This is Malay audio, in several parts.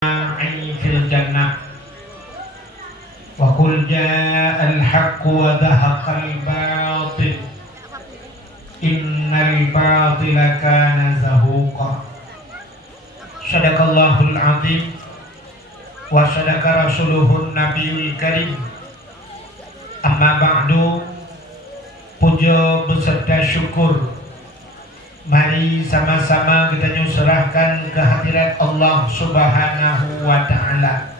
في الجنة وقل جاء الحق وزهق الباطل إن الباطل كان زهوقا صدق الله العظيم وصدق رسوله النبي الكريم amma ba'du. Puja beserta syukur mari sama-sama kita nyuserahkan kehadirat Allah Subhanahu wa Ta'ala.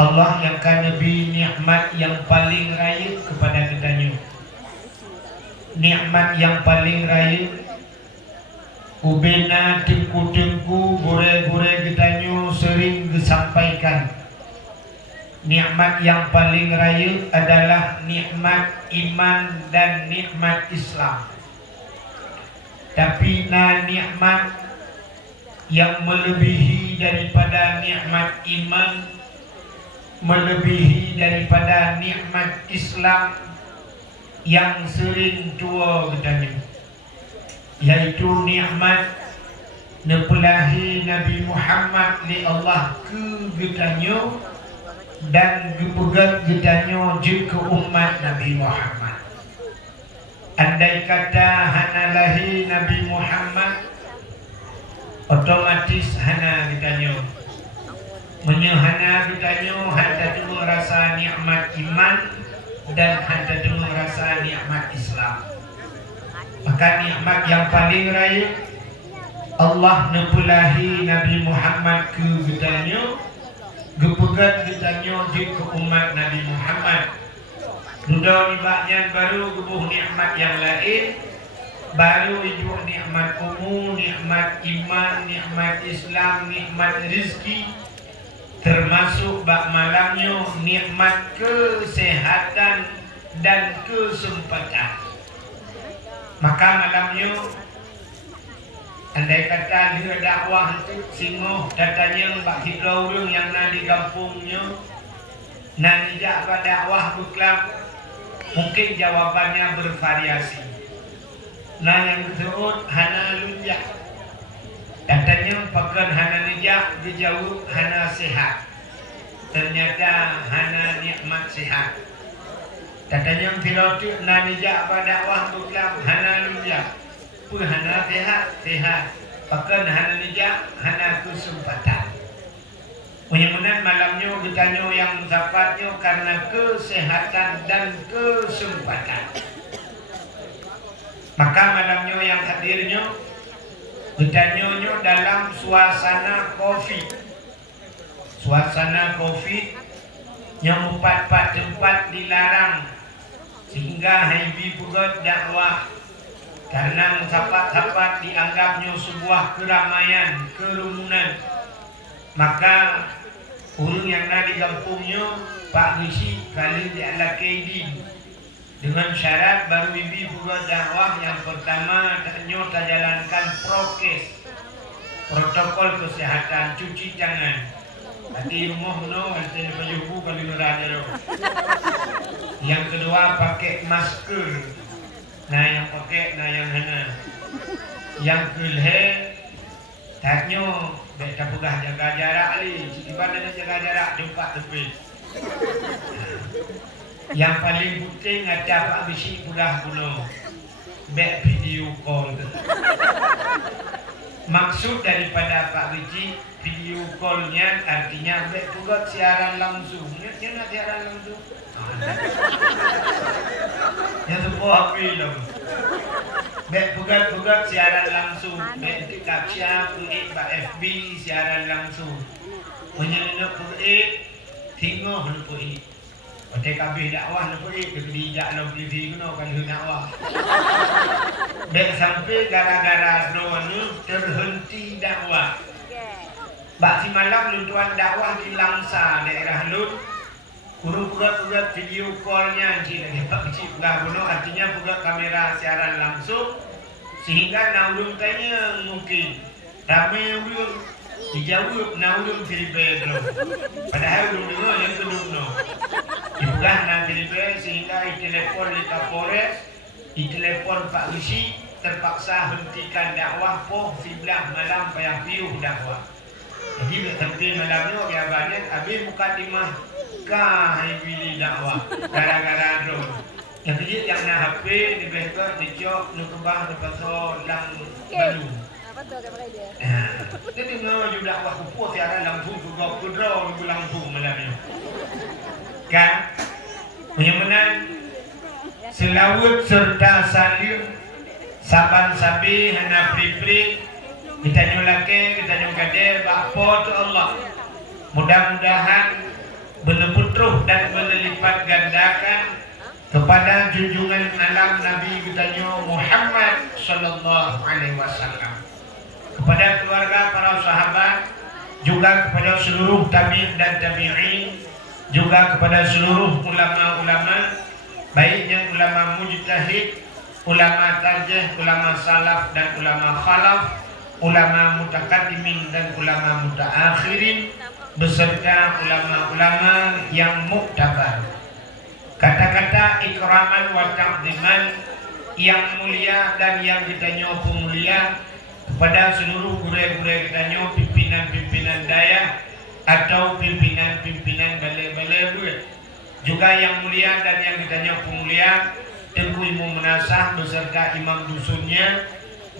Allah yang kan lebih nikmat yang paling raya kepada kita. Nikmat yang paling raya ubena tengku-tengku gore-gore kita sering disampaikan. Nikmat yang paling raya adalah nikmat iman dan nikmat Islam. Tapi nikmat yang melebihi daripada nikmat iman, melebihi daripada nikmat Islam yang sering tua katanya, yaitu nikmat nepelahi Nabi Muhammad li Allah ke getanya dan gepegat getanya je ke umat Nabi Muhammad. Andai kata hana lahi Nabi Muhammad, otomatis hana getanya menyehana getanya hanta dulu rasa nikmat iman dan hanta dulu rasa nikmat Islam. Maka nikmat yang paling raya Allah nepulahi Nabi Muhammad ke getanya, gepegat getanya je ke umat Nabi Muhammad. Duda nibaknya baru gebuh nikmat yang lain, baru ijuk nikmat umum, nikmat iman, nikmat Islam, nikmat rezeki, termasuk bak malamnya nikmat kesehatan dan kesempatan. Maka malamnya andai kata dia dakwah itu singoh datanya bak hidra urang yang na di kampungnya na nijak bak dakwah buklam, mungkin jawabannya bervariasi. Nah yang disebut hana lunjak, katanya pakan hana nijak dijawab hana sehat, ternyata hana nikmat sehat. Katanya filotu na nijak bak dakwah buklam hana lunjak, pun hana sehat, pakan hana nijak hana kesempatan. Mudah-mudahan malamnya getanya yang dapatnya karena kesehatan dan kesempatan. Maka malamnya yang hadirnya getanya dalam suasana COVID. Suasana COVID yang 4 tempat dilarang, sehingga haibi pugat dakwah karena sapat-sapat dianggapnya sebuah keramaian, kerumunan. Maka urang yang ada di kampungnya Pak Risi kali dialakai dengan syarat baru bibi buat dakwah yang pertama tak jalankan prokes, protokol kesehatan, cuci tangan. Hati rumah no, hati pajuku kali nurada lo. Yang kedua pakai masker. Nah yang pakai, nah yang hana. Yang kedua taknya tak pegah jaga jarak ni. Ibadah jaga jarak tempat tepi. Yang paling penting ada Pak Bisi pegah guna back video call. Maksud daripada Pak Bisi video callnya artinya back pegah siaran langsung. Dia nak siaran langsung. Yang sebuah film. Baik pegat-pegat siaran langsung, baik tikap siap, Pak FB siaran langsung. Menyelenok pu'ik, tinggal pu'ik. Pada kabih dakwah pu'ik, kebijak dalam TV kena kalau dakwah. Baik sampai gara-gara doa terhenti dakwah. Bak si malam luntuan dakwah di Langsa, daerah Lut. Kurung pegat-pegat video callnya dari Pak Cik Pegat Bono, artinya pegat kamera siaran langsung, sehingga naulun tanya mungkin ramai ulun dijawab naulun Filipino, padahal ulun dengar yang kedua no dipegang na Filipino, sehingga ditelepon di Kapolres, ditelepon Pak Risi, terpaksa hentikan dakwah poh 11 malam payah piuh dakwah. Jadi tapi malamnya ya banyak habis buka di Makkah pilih dakwah gara-gara drone. Yang kecil yang nak HP di bengkel di jok nu kebah di pasal lang balu. Apa tuh kayak dia? Jadi ngau juga dakwah kupu tiara langsung ke gok kudro nu langsung malamnya. Kan? Menyamanan selawut serta salim saban sabi hana pri-pri kita nyulake kita nyugade bakpo tu Allah. Mudah-mudahan berleputruh dan berlipat gandakan kepada junjungan alam Nabi kita Muhammad sallallahu alaihi wasallam, kepada keluarga para sahabat, juga kepada seluruh tabi'in dan tabi'in, juga kepada seluruh ulama-ulama, baiknya ulama mujtahid, ulama tarjih, ulama salaf dan ulama khalaf, ulama mutakaddimin dan ulama mutaakhirin, beserta ulama-ulama yang muktabar. Kata-kata ikraman wa ta'ziman yang mulia dan yang ditanya mulia kepada seluruh guru-guru ditanya, pimpinan-pimpinan daya atau pimpinan-pimpinan balai-balai, juga yang mulia dan yang ditanya mulia Tengku Imam Munasah beserta imam dusunnya,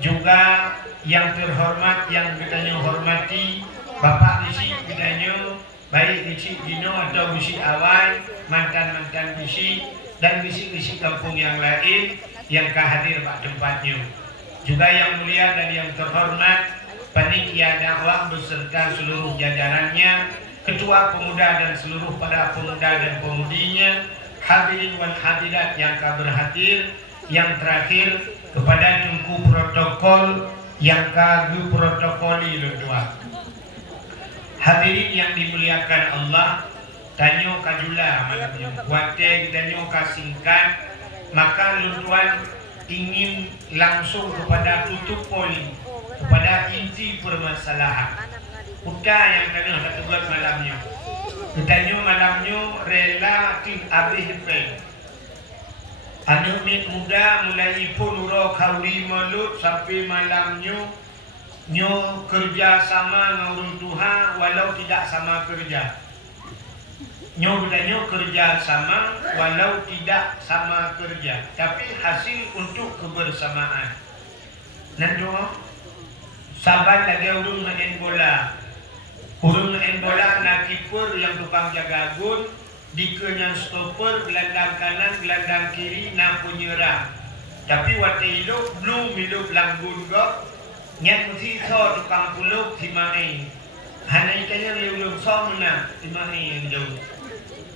juga yang terhormat yang ditanya hormati Bapak Disi ditanya, baik Disi Gino atau Disi Awal, mantan-mantan Disi dan Disi-Disi kampung yang lain yang kehadir pada tempatnya. Juga yang mulia dan yang terhormat panitia dakwah beserta seluruh jajarannya, ketua pemuda dan seluruh para pemuda dan pemudinya, hadirin wal hadirat yang berhadir, yang terakhir kepada tungku protokol yang kagum protokoli lutua. Hadirin yang dimuliakan Allah, tanyo kajula malamnya kuate tanyo kasingkat, maka lutuan ingin langsung kepada tutup poin, kepada inti permasalahan. Udah yang kena tugas malamnya. Tanyo malamnya relatif habis pen. Anak muda mulai pun uro kauli mulut sampai malamnya nyo kerja sama dengan orang Tuhan walau tidak sama kerja. Nyo budanya kerja sama walau tidak sama kerja, tapi hasil untuk kebersamaan. Nanti saban lagi urung main bola. Urung main bola nak kiper yang tukang jaga gol, dikenya stopper, gelandang kanan, gelandang kiri, nak penyerang. Tapi waktu hidup belum hidup langgun gak. Nyat mesti so tukang puluk si main. Hana ikanya liulung so menang si main yang jauh.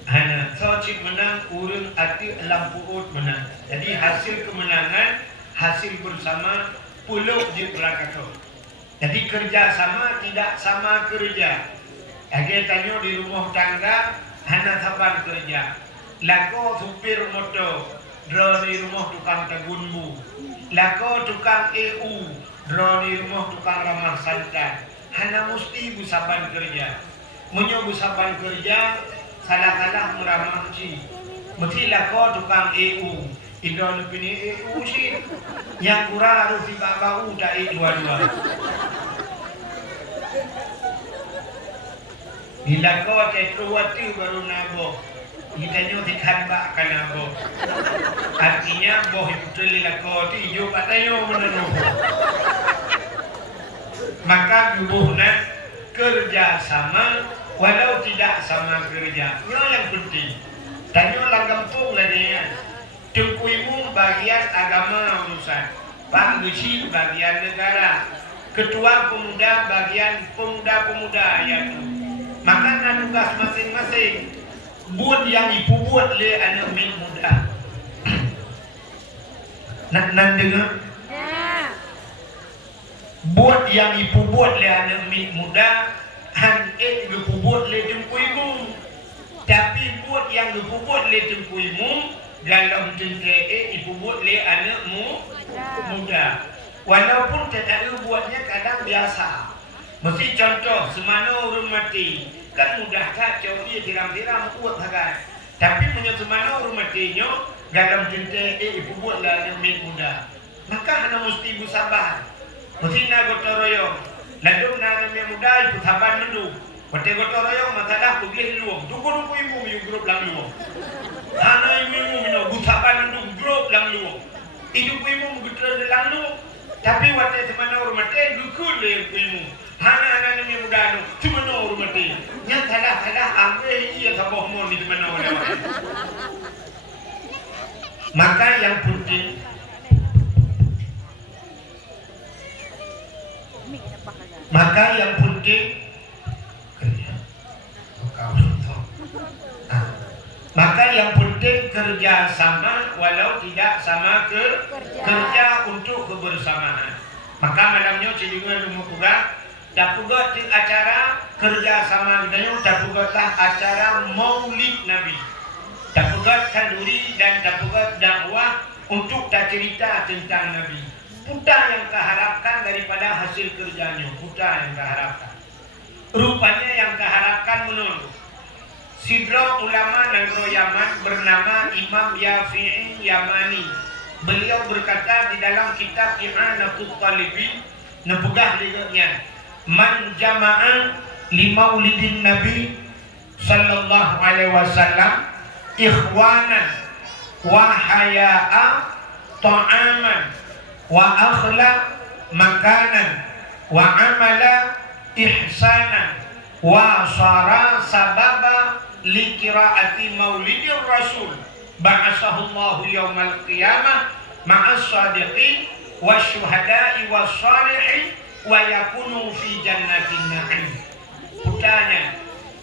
Hana so cik menang urung ati lampu ut menang. Jadi hasil kemenangan, hasil bersama puluk di belakang. Jadi kerja sama tidak sama kerja. Age tanyo di rumah tangga hana saban kerja. Lako supir motor, draw di rumah tukang tagunbu. Lako tukang EU, draw di rumah tukang ramah santan. Hana mesti busaban kerja. Munyo busaban kerja, salah-salah meramah ci. Mesti lako tukang EU. Indo lebih EU sih. Yang kurang harus dibau dari dua-dua. Bila kau teruati baru nabo, kita nyo dikhanba ka nabo. Artinya boh itu lila kau ti hijau patayo menenun. Maka bubuhna kerja sama walau tidak sama kerja. Nyo yang penting. Tanyo lang kampung lagi ya. Tengkuimu bagian agama urusan, Pak Guci bagian negara, ketua pemuda bagian pemuda-pemuda ya tu. Maka tugas masing-masing. Buat yang ibu buat le anak muda. Nak dengar? Buat yang ibu buat le anak muda, han ibu buat le tengkuimu. Tapi buat yang ibu buat le tengkuimu, dalam tentera ibu buat le anakmu muda. Walaupun tidak buatnya kadang biasa. Mesti contoh semana orang mati kan mudah kacau dia tiram-tiram kuat sangat. Tapi punya semana orang matinya dalam tentera ibu buat le anak muda. Maka hanya mesti ibu sabar. Mesti nak gotong royong. Lalu nana memudai putaban mendu. Pate goto royong matalah kubiah luang. Duko imu yu grup lang luang. Nana imu mino putaban mendu grup lang luang. Idu imu gutra lang luang. Tapi wate semana urmate dukul le imu. Hana nana memudano semana urmate. Nya thalah ambe iya saboh mon di semana orang. Maka yang penting kerja sama walau tidak sama kerja untuk kebersamaan. Maka malamnya cidingan rumah puga dapuga di acara kerja sama dengan dapugatlah acara Maulid Nabi. Dapugat kanduri dan dapugat dakwah untuk tak cerita tentang Nabi. Puta yang keharapkan daripada hasil kerjanya. Puta yang keharapkan. Rupanya yang keharapkan menurut Sidro ulama Negro Yaman bernama Imam Yafi'i Yamani. Beliau berkata di dalam kitab I'anatul Talibin nebugah liganya man jama'a li maulidin Nabi sallallahu alaihi wasallam ikhwanan wa haya'a ta'aman wa akhlaq makanan wa amala ihsanan wa sara sababa li qiraati maulidir rasul ba'asahu Allahu yaumal qiyamah ma'as sadiqin wasyuhada'i wassalihin wa yakunu fi jannatin na'im. Putanya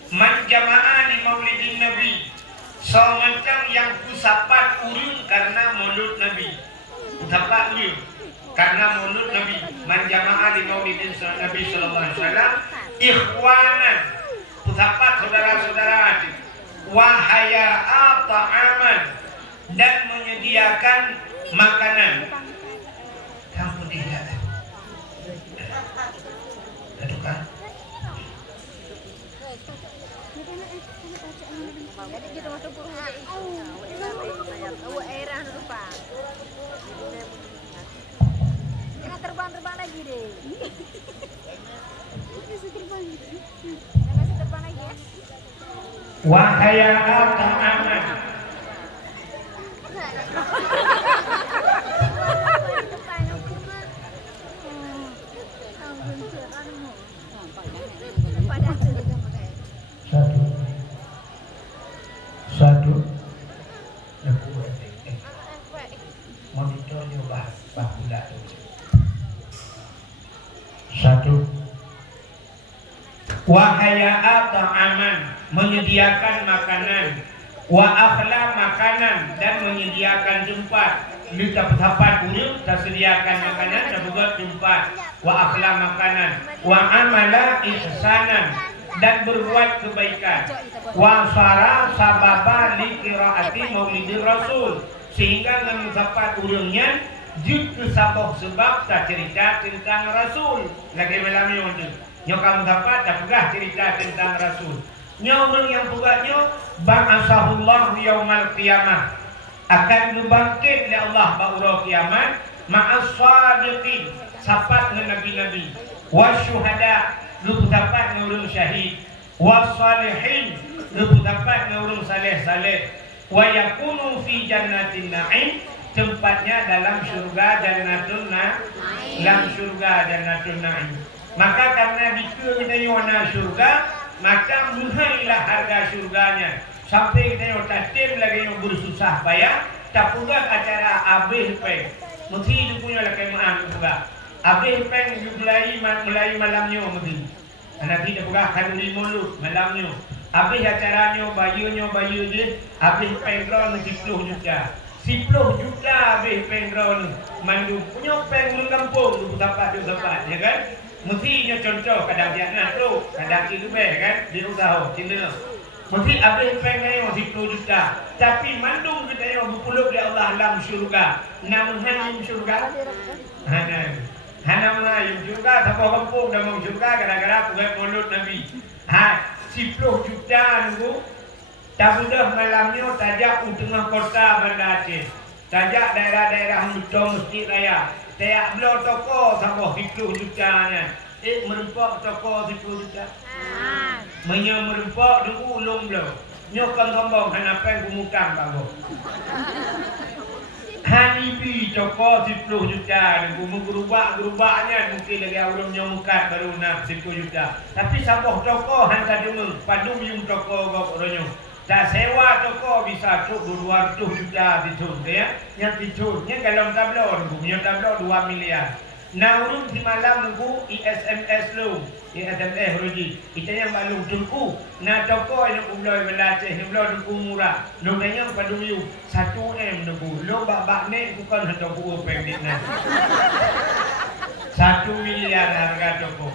man jama'a li maulidin nabi semacam yang kusapat urun karena maulud nabi. Kusapat urun karena maulud nabi. Man jama'a li maulidin nabi sallallahu alaihi wasallam ikhwanan kusapat saudara-saudara hati wahaya'a ta'aman dan menyediakan makanan. Kamu tidak aduh kan terbang lagi deh. wahaya'a ta'aman satu monitornya bahula satu wahaya'a ta'aman menyediakan makanan wa akhla makanan dan menyediakan tempat di tempat dulu tersediakan makanan dan juga tempat wa akhla makanan wa amala ihsanan dan berbuat kebaikan wa sara sababa li qiraati maulidir rasul sehingga mengucapkan urangnya jud kesaboh sebab tak cerita tentang rasul lagi malam itu nyokam dapat tak pegah cerita tentang rasul nyaurang yang pegahnya ba'asahullah yaumal qiyamah akan dibangkit oleh Allah ba'ura kiamat ma'as sadiqin sapat dengan nabi-nabi wasyuhada lu dapat ngurung syahid wasalihin lu dapat ngurung saleh-saleh wa yakunu fi jannatin na'im tempatnya dalam surga Jannatul Na'im dalam surga Jannatul Na'im. Maka karena dikenyona surga maka murailah harga surganya sampai kita tatim lagi yang bersusah payah tak pula acara abih peng mesti itu punya lagi maaf juga abih peng mulai malamnya mesti anak kita pula kalori mulut malamnya abih acaranya bayu je abih peng ron 10 juta 10 juta abih peng ron mandu punya peng mengkampung lu dapat ya kan mestinya contoh kadang dia nak tu kadang itu kan di usaha sini mesti abis pengen 10 juta tapi mandung kita yang berpuluh di Allah dalam syurga namun hanya syurga hanya mengayu syurga siapa kampung dalam syurga gara-gara punya mulut Nabi 10 juta nunggu tak sudah malamnya tajak tengah kota Banda Aceh tajak daerah-daerah Muto Masjid Raya saya belum toko sampai 10 jutanya merempak toko 10 juta. Menya merempak dulu ulung belum. Nyokan gombong hanapan kumukang bago. Hanibi toko 10 juta. Dulu gerubaknya mungkin lagi ulung nyomukat baru nak 10 juta. Tapi saboh toko hantar demeng. Padum yung toko gok oronyo. Tak sewa toko bisa cuk 200 juta ditun ya. Yang ditun. Yang dalam tablo. Punya tablo 2 miliar. Nah urung di malam nunggu ISMS lu, ISMS ruji. Kita yang balung tunggu. Nah toko yang uloi belaceh, yang belum nunggu murah. Lu kayaknya pada miu 1 M nunggu. Lu bak ne bukan toko pendek nah. 1 miliar harga toko.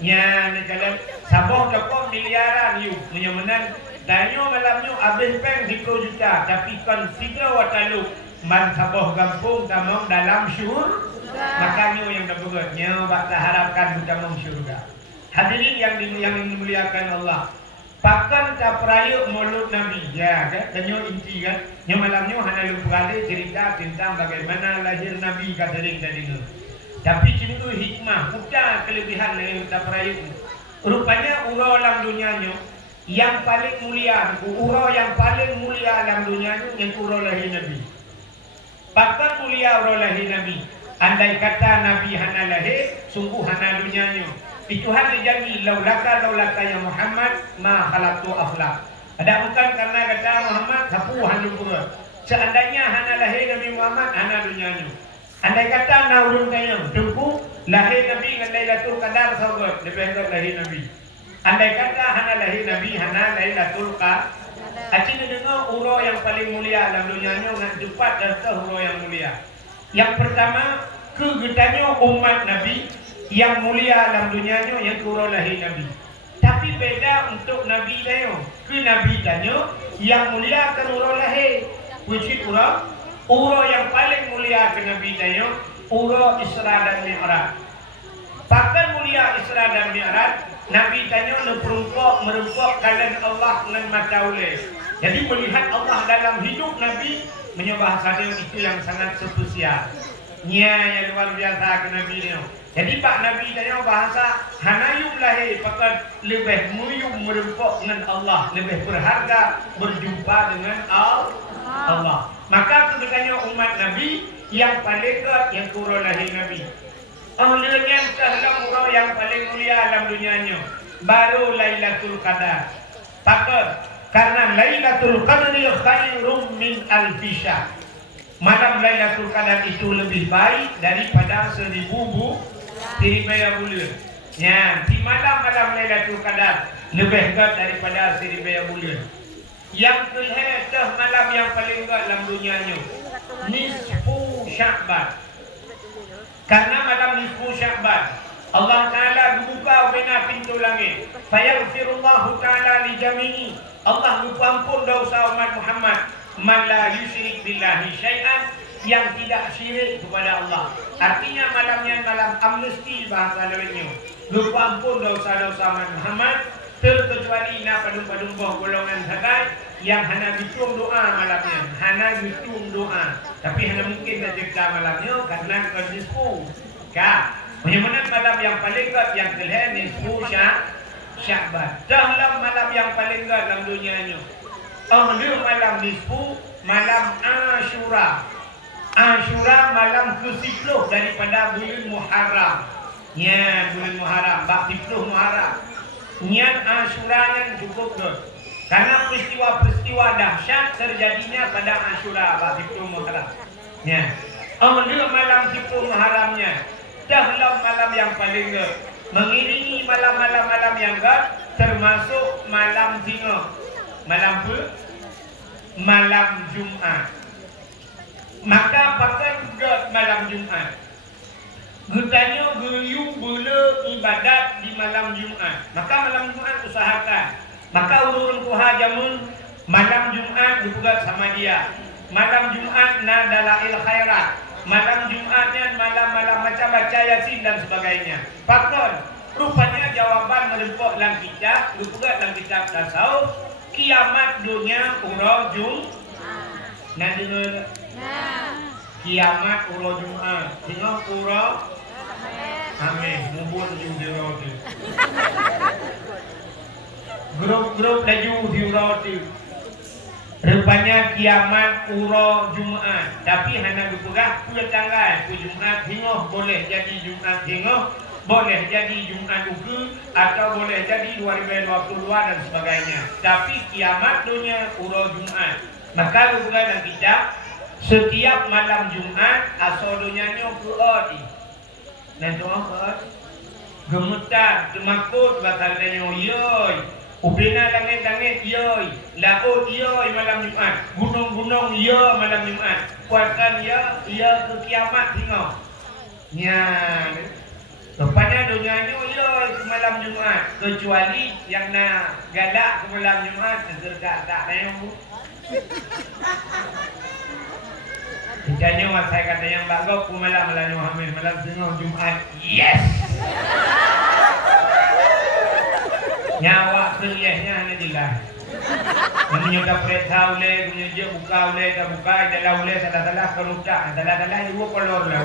Nya kalau sabah toko miliaran you punya menang. Danyo malamnya habis peng 10 juta, tapi consider watalu man sabah kampung tamong dalam syur. Makanya yang berbuatnya bakal harapkan utama syurga. Hadirin yang dimuliakan Allah. Pakan tak perayuk mulut Nabi ya kan? Tanyo inti kan? Yang malamnya hanya lupa cerita tentang bagaimana lahir Nabi kataring tadi. Tapi cenderung hikmah, bukan kelebihan yang tak perayuk. Rupanya urau dalam dunianya yang paling mulia, urau yang paling mulia dalam dunianya yang urau lahir Nabi. Pakan mulia urau lahir Nabi. Andai kata Nabi hana lahir, sungguh hana dunianya. Tuhan janji, laulaka ya Muhammad, ma khalaqtu aflaq. Ada bukan karena kata Muhammad, sapu handu pura. Seandainya hana lahir Nabi Muhammad, hana dunianya. Andai kata naurun kayang, tunggu lahir Nabi dengan Lailatul Qadar sahabat, lebih hebat lahir Nabi. Andai kata hana lahir Nabi, hana Lailatul Qadar. Acina dengar urau yang paling mulia dalam dunianya, dengan cepat dan urau yang mulia. Yang pertama, kegetanya umat Nabi yang mulia dalam dunianya yang kurang lahir Nabi. Tapi beda untuk Nabi dia. Ke Nabi tanya yang mulia kan urang lahir. Which is urang yang paling mulia ke Nabi dia, urang Isra dan Mi'raj. Pakan mulia Isra dan Mi'raj, Nabi tanya merempok kalian Allah dengan mata ulai. Jadi melihat Allah dalam hidup Nabi menyembah saja itu yang sangat spesial. Nya yang luar biasa ke Nabi ni. Jadi Pak Nabi tanya bahasa hanayum lahir pakat lebih muyum merempok dengan Allah, lebih berharga berjumpa dengan Allah. Maka ketika umat Nabi yang paling kuat yang kurang lahir Nabi. Ahlulnya dalam urau yang paling mulia dalam dunianya baru Lailatul Qadar. Pakat karena Lailatul Qadri khairum min alfi syahr. Malam Lailatul Qadar itu lebih baik daripada 1000 bulan. Ya, di malam Lailatul Qadar lebih baik daripada 1000 bulan. Yang kedua malam yang paling baik dalam dunianya nisfu Sya'ban. Karena malam nisfu Sya'ban Allah Ta'ala membuka pintu langit. Fayaghfirullahu Ta'ala li jami'i. Allah ampun dosa umat Muhammad man la yusyrik billahi syai'an, yang tidak syirik kepada Allah. Artinya malamnya malam amnesti bahasa lainnya. Lupa ampun dosa-dosa umat Muhammad terkecuali nak padung-padung golongan sagai yang hanya bitung doa malamnya. Hanya bitung doa. Tapi hanya mungkin terjeka malamnya karena nisfu. Bagaimana malam yang paling kuat yang kelihatan nisfu Sya'ban. Dalam malam yang paling kuat dalam dunianya. Malam nisfu, malam Ashura. Ashura malam ke-10 daripada bulan Muharram. Ya, bulan Muharram, bak 10 Muharram. Niat Ashura yang cukup tu. Karena peristiwa-peristiwa dahsyat terjadinya pada Ashura, bak 10 Muharram. Ya. Malam 10 Muharramnya. Dalam malam yang paling kuat. Mengiringi malam-malam yang kuat termasuk malam Jumat. Malam apa? Malam Jumat. Maka pakai juga malam Jumat. Gutanya guyung bula ibadat di malam Jumat. Maka malam Jumat usahakan. Maka urun tuha jamun malam Jumat juga sama dia. Malam Jumat na dalail khairat. Malam Jumatnya malam-malam macam baca Yasin dan sebagainya. Pakon, rupanya jawaban merempok dalam kitab, juga dalam kitab tasawuf, kiamat dunia urau Jumat. Nah dengar. Kiamat urau Jumat. Tengok urau Amin. Mubur juga roti. Grup-grup laju di roti. Rupanya kiamat uro Jumaat. Tapi hanya dipegah pula tanggal. Pu Jumaat hingoh boleh jadi Jumaat hingoh, boleh jadi Jumaat uku, atau boleh jadi 2022 dan sebagainya. Tapi kiamat dunia uro Jumaat. Maka dipegah dalam kitab setiap malam Jumaat asodonya keodi. Dan doa keodi. Gemetar, kemakut bakal tanya yoy. Ubina langit-langit yoi, laut yoi malam Jumat, gunung-gunung yo malam Jumat, kuatkan ya ke kiamat tengok. Nya, rupanya dunianya yoi ke malam Jumat, kecuali yang nak galak ke malam Jumat, tergak tak nemu. Ditanya mas saya kata yang bagus ke malam Muhammad malam tengok Jumat, yes. Nyawa kuliahnya hanya jelas. Punya dapat tahu le, punya je buka le, tak buka, dalam le, salah-salah kerutak, salah-salah dua kolor lah.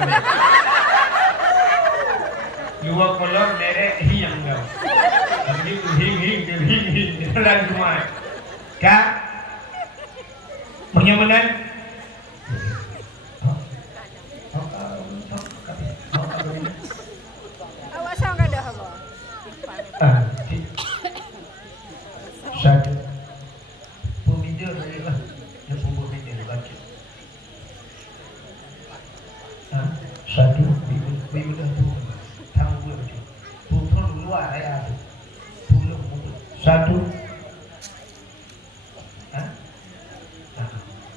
Dua kolor derek hiang dah. Jadi hing dalam Jumat. Kak, punya menan. Awak sang ada apa? Satu pemida adalah yang pemida baca. Satu pemida tu tahu baca. Putus luar ayat tu. Pulang satu.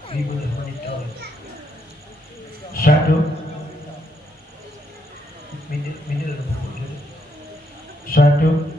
Pemida wanita. Satu. Pemida satu.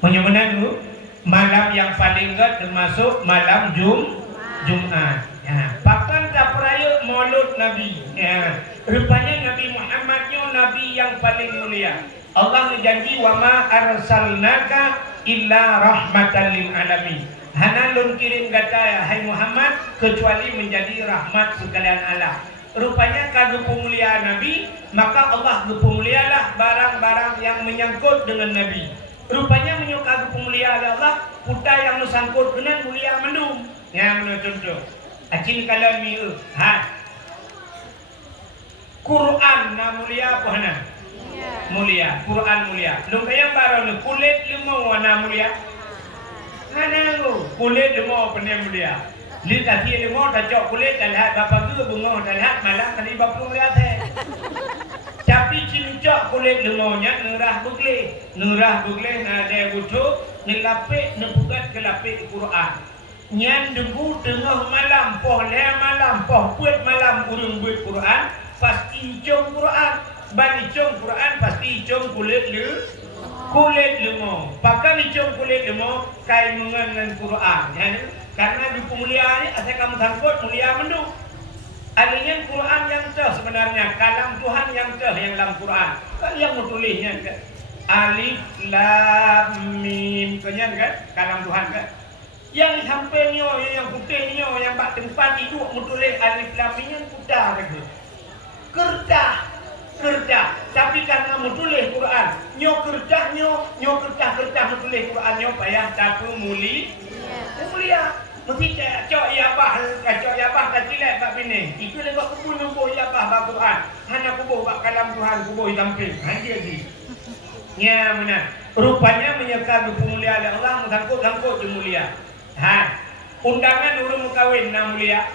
Menyembuhkan dulu malam yang paling termasuk malam Jumat. Ya, bahkan tak peraya Maulud Nabi. Ya, rupanya Nabi Muhammadnya Nabi yang paling mulia. Allah berjanji wa ma arsalnaka illa rahmatan lil alamin. Hana lun kirim kata hai Muhammad kecuali menjadi rahmat sekalian alam. Rupanya kalau pemulia Nabi, maka Allah berpemulialah barang-barang yang menyangkut dengan Nabi. Rupanya menyukai pemulia Allah, putar yang sangkut dengan mulia mendung. Ya, menurut contoh. Acin kalau miu, Quran na mulia apa hana? Mulia, Quran mulia. Lu kaya baru kulit lemau warna mulia. Hana lu, kulit lemau pernah mulia. Li kaki lemau tak cok kulit dan lihat bapa tu bengong dan lihat malam kali bapa mulia teh. Tapi cincak kulit lemaunya nerah bugle ada butuh nilapik nebukat kelapik Quran. Nyan debu tengah malam poh le malam poh buat malam urung buat Quran pasti icung Quran. Ban icung Quran pasti icung kulit lemau. Pakai icung kulit lemau kai mengenai Quran. Karena di pemuliaan ini asal kamu sangkut mulia mendung. Adanya Quran yang sah sebenarnya, kalam Tuhan yang sah yang dalam Quran. Kan yang tulisnya kan Alif Lam Mim kan kalam Tuhan kan. Yang sampainya yang putihnya yang bak tempat hidup tulis Alif Lam Mim yang putih gitu. Kerja. Tapi karena tulis Quran, kertas tulis Quran payah tapi mulia. Mesti cok ya bah kacilek bab bini. Itu lego kubur nubuh ya bah bab Quran. Hana kubur bab kalam Tuhan kubur tampil. Dia di. Ya benar. Rupanya menyekal pemulia Allah sangkut je mulia. Undangan urung kawin na mulia.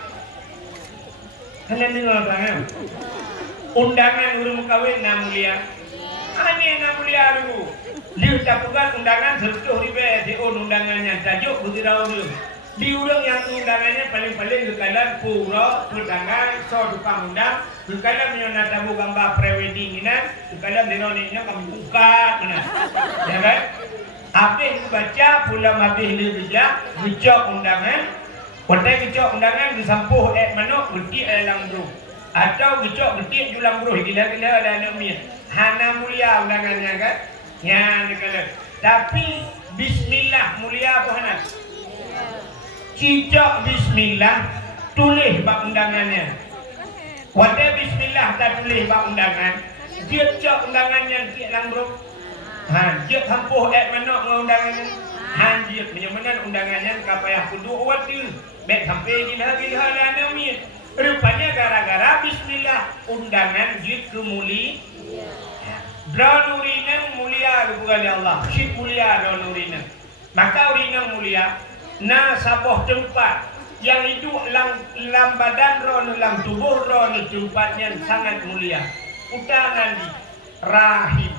Kalian dengar tak? Undangan urung kawin na mulia. Ane na mulia dulu. Liu capukan undangan seluruh ribe di undangannya tajuk butirau dulu. Di urang yang undangannya paling-paling kekalan pura, pertanggal, so tukang undang, kekalan yang tamu gambar pre-wedding ini, kekalan dinoniknya kami buka, ya kan? Habis baca, pulang habis dia gecok undangan, kotai gecok undangan disampuh manuk, betik dalam bro, atau gecok betik dalam bro, gila-gila ada namanya, hana mulia undangannya kan? Ya, kekalan. Tapi Bismillah mulia apa hana? Cicak bismillah tulis bab undangannya. Wadah bismillah tak tulis bak undangan. Dia cak undangannya tiap lang bro. Dia hampuh mana undangannya. Dia menyamanan undangannya kapayah kudu waktu. Baik sampai gila lah namanya. Rupanya gara-gara bismillah undangan dia kemuli. Dra nurina mulia bukan Allah. Syik mulia dra nurina. Maka urina mulia. Na saboh tempat yang hidup lam badan roh lam tubuh roh tempatnya sangat mulia. Utangan di rahim.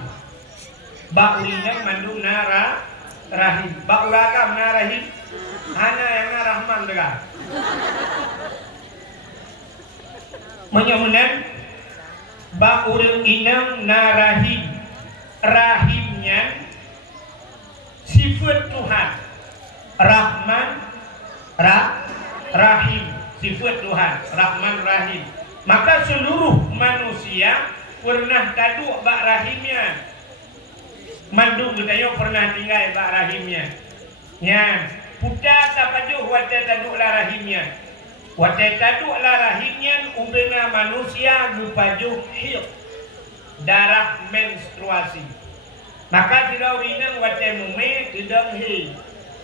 Ba urina mandung nara rahim. Ba uragam na rahim. Hana yang rahman dekat. Menyamanan ba urang inang na rahim. Rahimnya sifat Tuhan. Rahman Rahim, sifat Tuhan, Rahman Rahim. Maka seluruh manusia pernah taduk bak rahimnya. Mandung kita pernah tinggal bak rahimnya. Ya, putar tapajuh wate taduklah rahimnya. Wate taduklah rahimnya ubena manusia gupajuh hiup. Darah menstruasi. Maka tidak urinang wate mume tidak hi.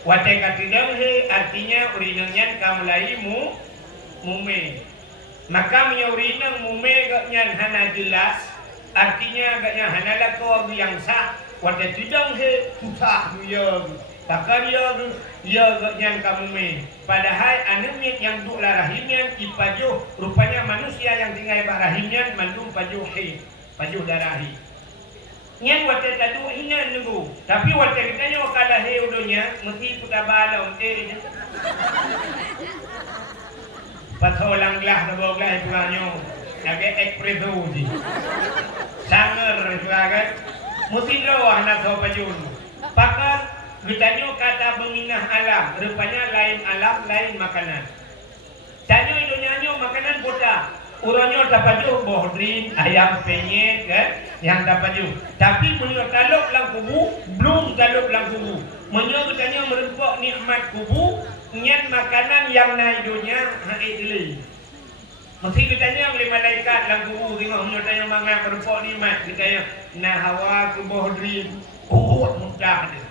Wate katidang he artinya urinangnya kamulai mume. Maka punya urinang mume gaknya hana jelas. Artinya gaknya hana lakau yang sah. Wate tidang he susah dia. Takkan dia gaknya kamume. Padahal anemit yang duk lah rahimnya ipajuh. Rupanya manusia yang tinggal bak rahimnya mandung pajuh he. Pajuh darah he. Yang wate tadu hina nunggu. Tapi wate kita nyo kalah he udonya mesti putar balong je. Patolang lah na boglah pulanyo. Nage ekpredo di. Sanger kan. Mesti lawah na so pajun. Pakat kita nyo kata menginah alam. Rupanya lain alam, lain makanan. Tanyo idonya nyo makanan botak. Uranyo dapat jo bohdrin, ayam penyet kan, yang dapat jo. Tapi menyo taluk lang kubu, belum taluk lang kubu. Menyo katanya merempok nikmat kubu, nyan makanan yang naidonya haid dili. Mesti katanya oleh malaikat lang kubu, tengok menyo tanya mangan merempok nikmat, katanya nah hawa ku bohdrin, mudah dia.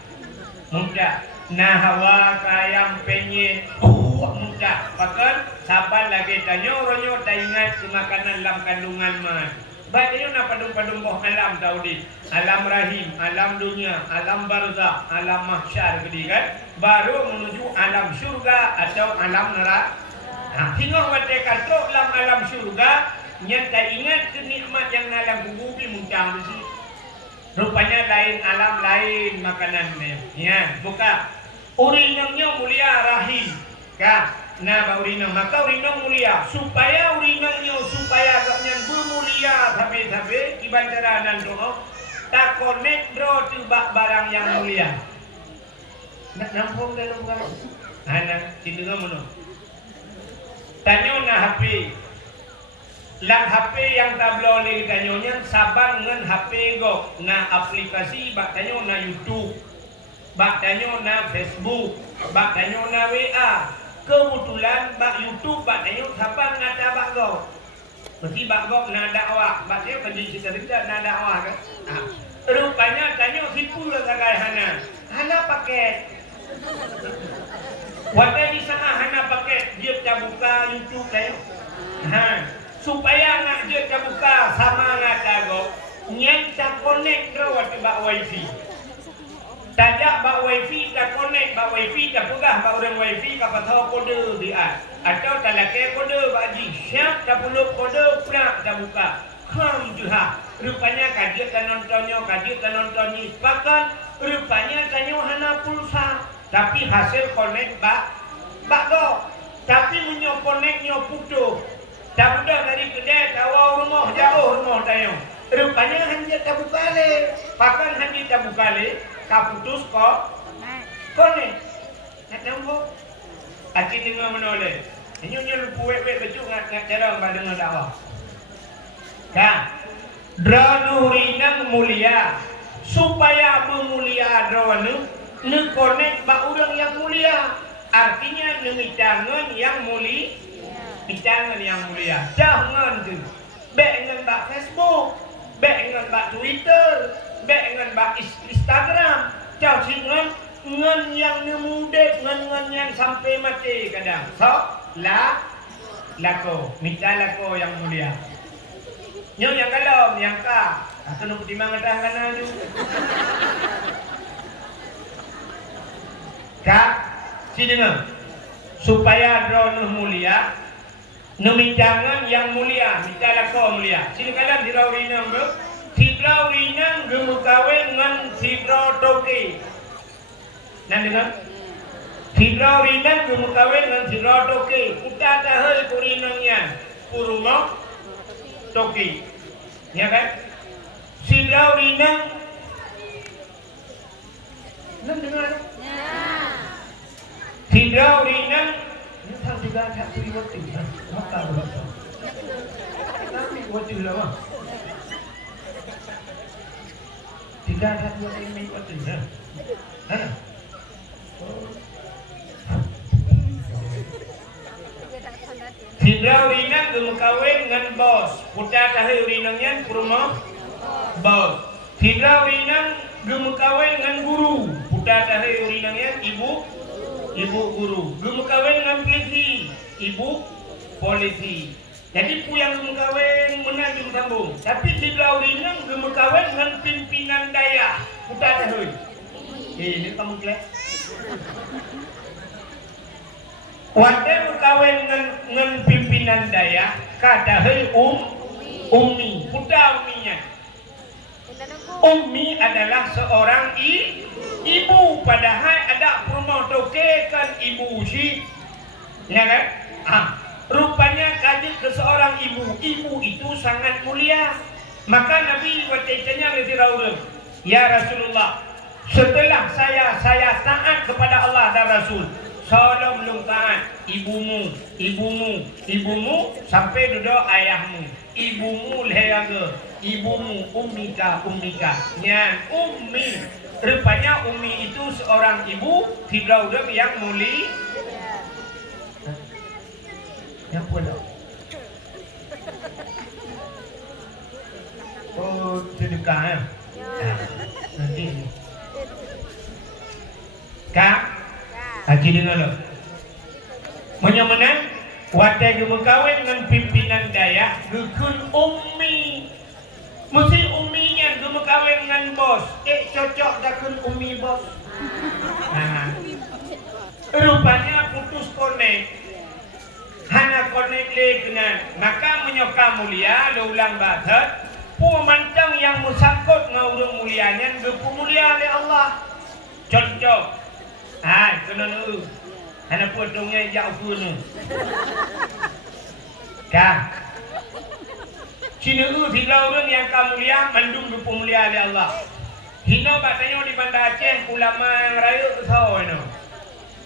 Mudah. Nah hawa ayam penyet, mudah. Pakan sabar lagi tanya orangnya tak ingat makanan dalam kandungan man. Baiknya nak padung-padung boh alam Daudi. Alam rahim, alam dunia, alam barzakh, alam mahsyar gede kan. Baru menuju alam syurga atau alam neraka. Tengok wate katok dalam alam syurga, yang tak ingat kenikmat yang alam kubur muncang di sini. Rupanya lain alam lain makanannya. Ya, buka. Urinangnya mulia rahim. Kah? Nah, urinang maka urinang mulia supaya urinangnya supaya agaknya bermulia sampai kibancara dan doa tak connect bro tibak barang yang mulia. Nak nampung dalam kan? Anak tinggal mana? Tanya na HP. Lang HP yang tak boleh tanyanya sabar dengan HP go. Nah aplikasi bak tanya na YouTube. Bak tanya na Facebook, bak tanya na WA. Kebetulan bak YouTube bak tanya siapa ngata bak go. Mesti bak go na dakwah, bak dia kerja cerita na dakwah kan. Rupanya tanya sipu lah sagai Hana pakai. Waktu di sana Hana pakai dia tak buka YouTube tanya. Supaya nak dia tak buka sama ngata go. Nyang tak connect ro waktu bak wifi. Tajak bak wifi tak connect bak wifi tak pegah bak orang wifi kapa tahu kode dia atau tak laki kode bak ji siap tak perlu kode pula tak buka juga rupanya kajian tak nonton ni bahkan rupanya tanya hana pulsa tapi hasil connect bak go tapi menyo connect nyo putus tak mudah dari kedai tahu rumah jauh rumah tanya rupanya hanya tak buka le bahkan hanya tak buka le kaputus kok konek nak nampak aci tengah menoleh ini lupa wek baju ngat jarang pada dengan dakwah kan dranurinang mulia supaya memulia dranu ne konek bak orang yang mulia artinya ne tangan yang mulia Jangan yang mulia. Jangan tu. Baik dengan bak Facebook, baik dengan bak Twitter, baik dengan bak Instagram. Jauh dengan yang muda, dengan yang sampai mati kadang. So, lako. Minta lako yang mulia. Yang kalau, yang ka. Aku nak pertimbang atas kanan tu. Kak, si dengar. Supaya dronuh mulia, numinjangan yang mulia, minta lako mulia. Sini kalian dirau rinang bro. Dirau rinang gemukawin dengan dirau toke. Nan dengar? Dirau rinang gemukawin dengan dirau toke. Kita tahu kurinangnya. Purumok toke. Ya kan? Dirau rinang. Nan dengar? Dirau rinang. Ini tak juga tak beri waktu. Maka berapa? Tapi waktu lama. Tidak ada dua ini waktu. Dirau rinang gemukawin dengan bos. Putar tahu rinangnya kurma bos. Dirau rinang gemukawin dengan guru. Putar tahu rinangnya ibu guru. Gemukawin dengan polisi. Ibu polisi. Jadi puyang gemukawin menang sambung. Tapi dirau rinang gemukawin dengan pimpinan daya. Putar tahu. Ini kamu kelak. Wadah berkawin dengan pimpinan daya, kata hei ummi, putra umminya. Ummi adalah seorang ibu, padahal ada promotokekan ibu si, ya kan? Rupanya kaji ke seorang ibu itu sangat mulia. Maka Nabi bertanya kepada ya Rasulullah, setelah saya taat kepada Allah dan Rasul. Salam belum taat ibumu sampai duduk ayahmu, ibumu lehaga, ibumu ummika. Nyan ummi, rupanya ummi itu seorang ibu tidak udah yang mulia. Yang pula. Oh sedekah ya. Nanti. Kak. Haji dengar lo. Menyemenang wadah gemukawin dengan pimpinan daya gekun ummi. Mesti umminya gemukawin dengan bos. Cocok dakun ummi bos. Rupanya putus konek. Hana konek le dengan. Maka menyoka mulia lo ulang batat. Mancang yang musakut ngaurung mulianya gepu mulia oleh Allah. Contoh. Kena nu. Hana potongnya jauh pun. Kah? Cina tiga orang yang kamulia mandum gepu mulia oleh Allah. Hina batanya di Banda Aceh ulama raya tahu no.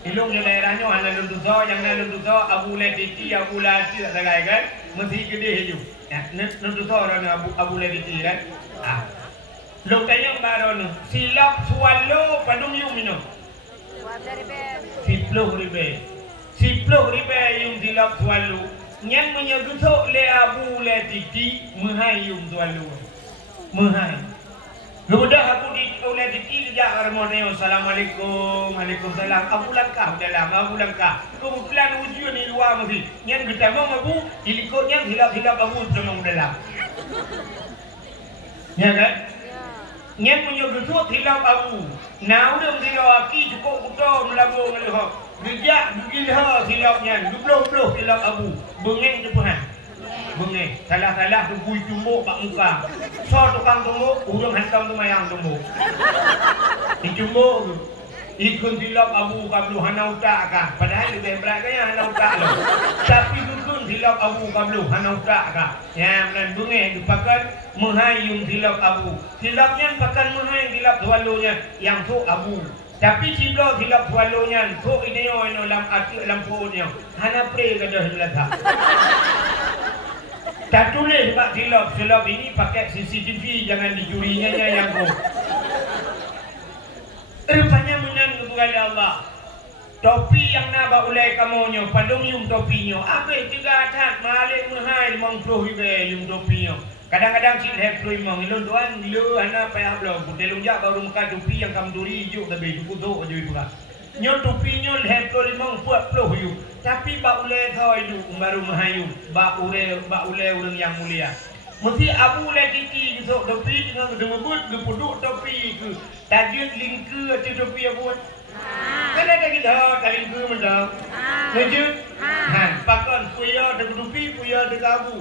Ilung di daerahnya hana luntuso yang na luntuso Abu Laditi Abu Lati tak sagai kan? Mesti gede hidup. Ya, luntuso orang Abu Laditi kan? Lo tanya baru no. Silap swallow padung yung minum. 10 ribu yung dilap tualu yang menyegutuk le Abu Laditi menghayung tualu menghayung. Kemudian aku di Abu Laditi kejak harmonio assalamualaikum waalaikumsalam Abu Langkah dalam Abu Langkah kemudian ujian di luar mesti yang kita mau Abu ilikutnya hilap Abu semang dalam ya kan yang menyegutuk hilap Abu. Nah udah hilap aki cukup betul melabur melihok. Bijak gilha hilapnya. Dubloh hilap Abu. Bengeng Tuhan. Bengeng. Salah tubui tumbuk pak muka. So tukang tumbuk, urung hantam tumayang tumbuk. Ditumbuk tu. Ikut hilap Abu kablu hana utak kah. Padahal lebih berat kaya hana utak lo. Tapi dukun hilap Abu kablu hana utak kah. Ya menan bengeng dipakai menghayung hilap Abu. Hilapnya pakan menghayung hilap tualunya yang tu Abu. Tapi ciblo hilap tualunya tu ini ino lam punya. Hana pre kada hilap. Tak tulis pak hilap ini pakai CCTV jangan dicurinya yang tu. Rupanya menang kepada Allah. Topi yang naba ulai kamonyo, padung yung topinya. Abe tiga atat, malik mahal, 50 ribu yung topinya. Kadang-kadang si leh ploi mong ilon tuan lu ana payah belum. Putelung jak baru muka topi yang kam duri hijau tapi tu kudo aja itu kan. Nyo topi nyo leh ploi mong buat ploh yu. Tapi ba ulai thau itu baru mahayu. Ba ulai orang yang mulia. Mesti abu ulai titi gitu topi dengan gedebut gepuduk topi ke. Tajud lingku atau topi abu. Kan ada kita kali ke mendang. Lanjut. Pakon puya de dupi puya de gabu.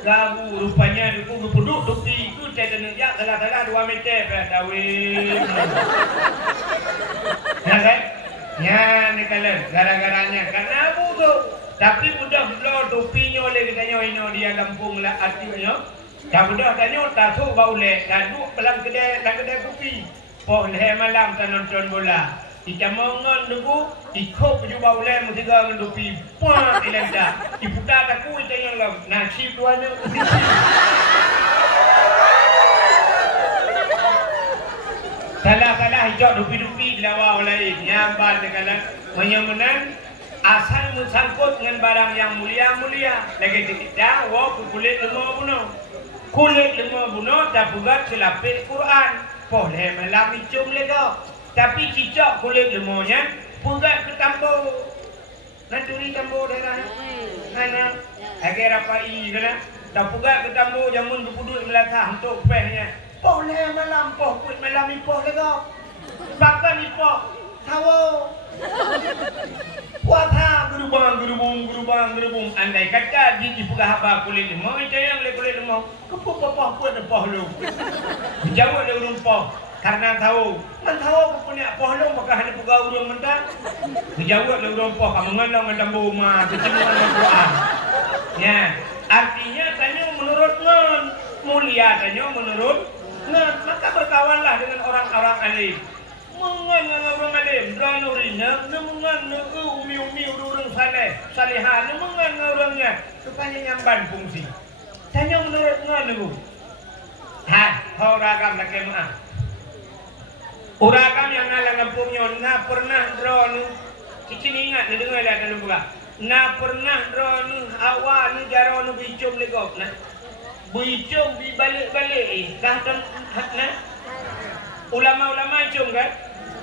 Gabu rupanya duku gepuduk dupi ku teh nejak salah-salah 2 meter dawe. Ya kan? Ya ni kalian gara-garanya karena abu tu. Tapi budak belum dupinya oleh katanya ino dia kampung lah artinya. Dah budak tanya tak tahu bau le, dah duk dalam kedai kopi. Poh leh malam tak nonton bola. Ika mongon dugu, ikop ju bau le mu tiga mendupi. Puah ilanda. Iputa taku ita yang lam. Nasib tuanya. Salah-salah hijau dupi-dupi dilawa oleh nyamban dengan menyemenan asal musangkut dengan barang yang mulia-mulia. Lagi tidak, wah kulit lemah bunuh. Kulit lemah bunuh tak buat selapis Quran. Boleh malam icum lega. Tapi cicak kulit lemahnya buat ke tambur. Nanturi tambur daerah. Mana? Agar apa i kena? Tak buat ke tambur jamun berpudut melatah untuk pehnya. Boleh malam poh kulit malam ipoh lega. Bahkan ipoh tahu. Puasa gerubang. Andai kata di buka haba kulit lemah, itu yang kulit lemah. Kepoh pun poh lu. Jauh dari rumpah. Karena tahu, man tahu punya poh lu maka hanya buka urang mentah. Jauh dari rumpah, kamu ngandang ngandang rumah, kecimuan Quran. Ya, artinya tanya menurut ngan mulia tanya menurut ngan, maka berkawanlah dengan orang-orang alim. Mengan orang alim, ranurinya, mengan umi orang saleh, mengan orangnya supaya nyamban fungsi. Tanya menurut ngan itu. Ragam laki maaf. Uragam yang ngalang kampungnya, na pernah drone. Cici ingat, ni dengar dah dalam buka. Na pernah drone awal ni jarang ni bicum legop na. Bicum balik-balik. Dah na. Ulama-ulama cum kan?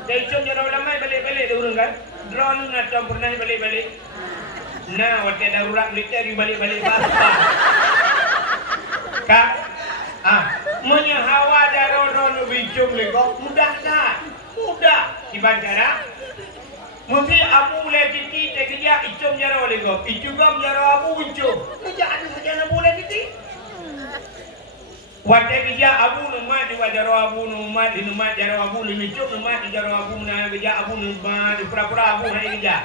Dari cum jarang ulama balik-balik dia urang kan? Drone na tak pernah balik-balik. Nah, waktu darurat militer balik-balik pasal. Kak, menyahawa darono bicum lego mudah tak? Mudah dibantara. Mesti abu mulai titi tekerja icum jaro lego. Icugam jaro abu icum. Kerja ada saja boleh titi. Waktu kerja abu numat di jaro abu numat di numat jaro abu di icum numat di jaro abu na kerja abu numat di pura-pura abu hari kerja.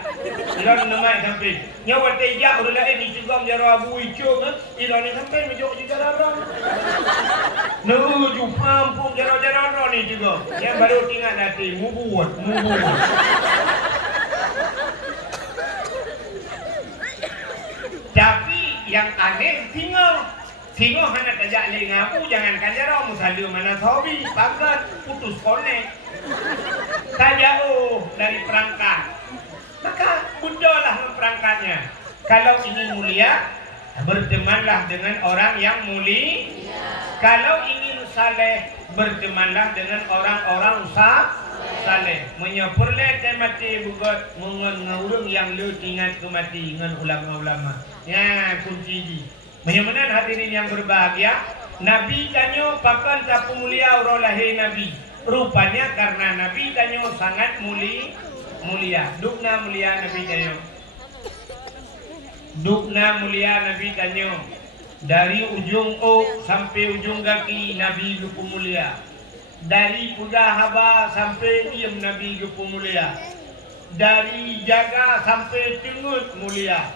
Iron numat sampai. Nya waktu kerja udah lain icugam jaro abu icum. Iron ni sampai mejuk juga orang. Menuju kampung jaro-jaro ni juga. Yang baru tinggal nanti mubuat. Tapi yang aneh tinggal hanya tajak lengapu jangankan jaro musalu mana hobi bagat putus konek. Tak jauh dari perangkat. Maka mudahlah memperangkatnya. Kalau ingin mulia, bertemanlah dengan orang yang mulia. Kalau ingin saleh, bertemanlah dengan orang-orang saleh. Menyepurle temati buat mengenurung yang lu ingat kemati dengan ulama-ulama. Ya, kunci di. Menyamanan hadirin yang berbahagia, Nabi tanya pakan tak mulia orang lahir Nabi. Rupanya karena Nabi tanya sangat mulia. Dukna mulia Nabi tanya. Dukna mulia Nabi tanya. Dari ujung sampai ujung kaki Nabi lupa mulia. Dari pudah haba sampai diam Nabi lupa mulia. Dari jaga sampai tengut mulia.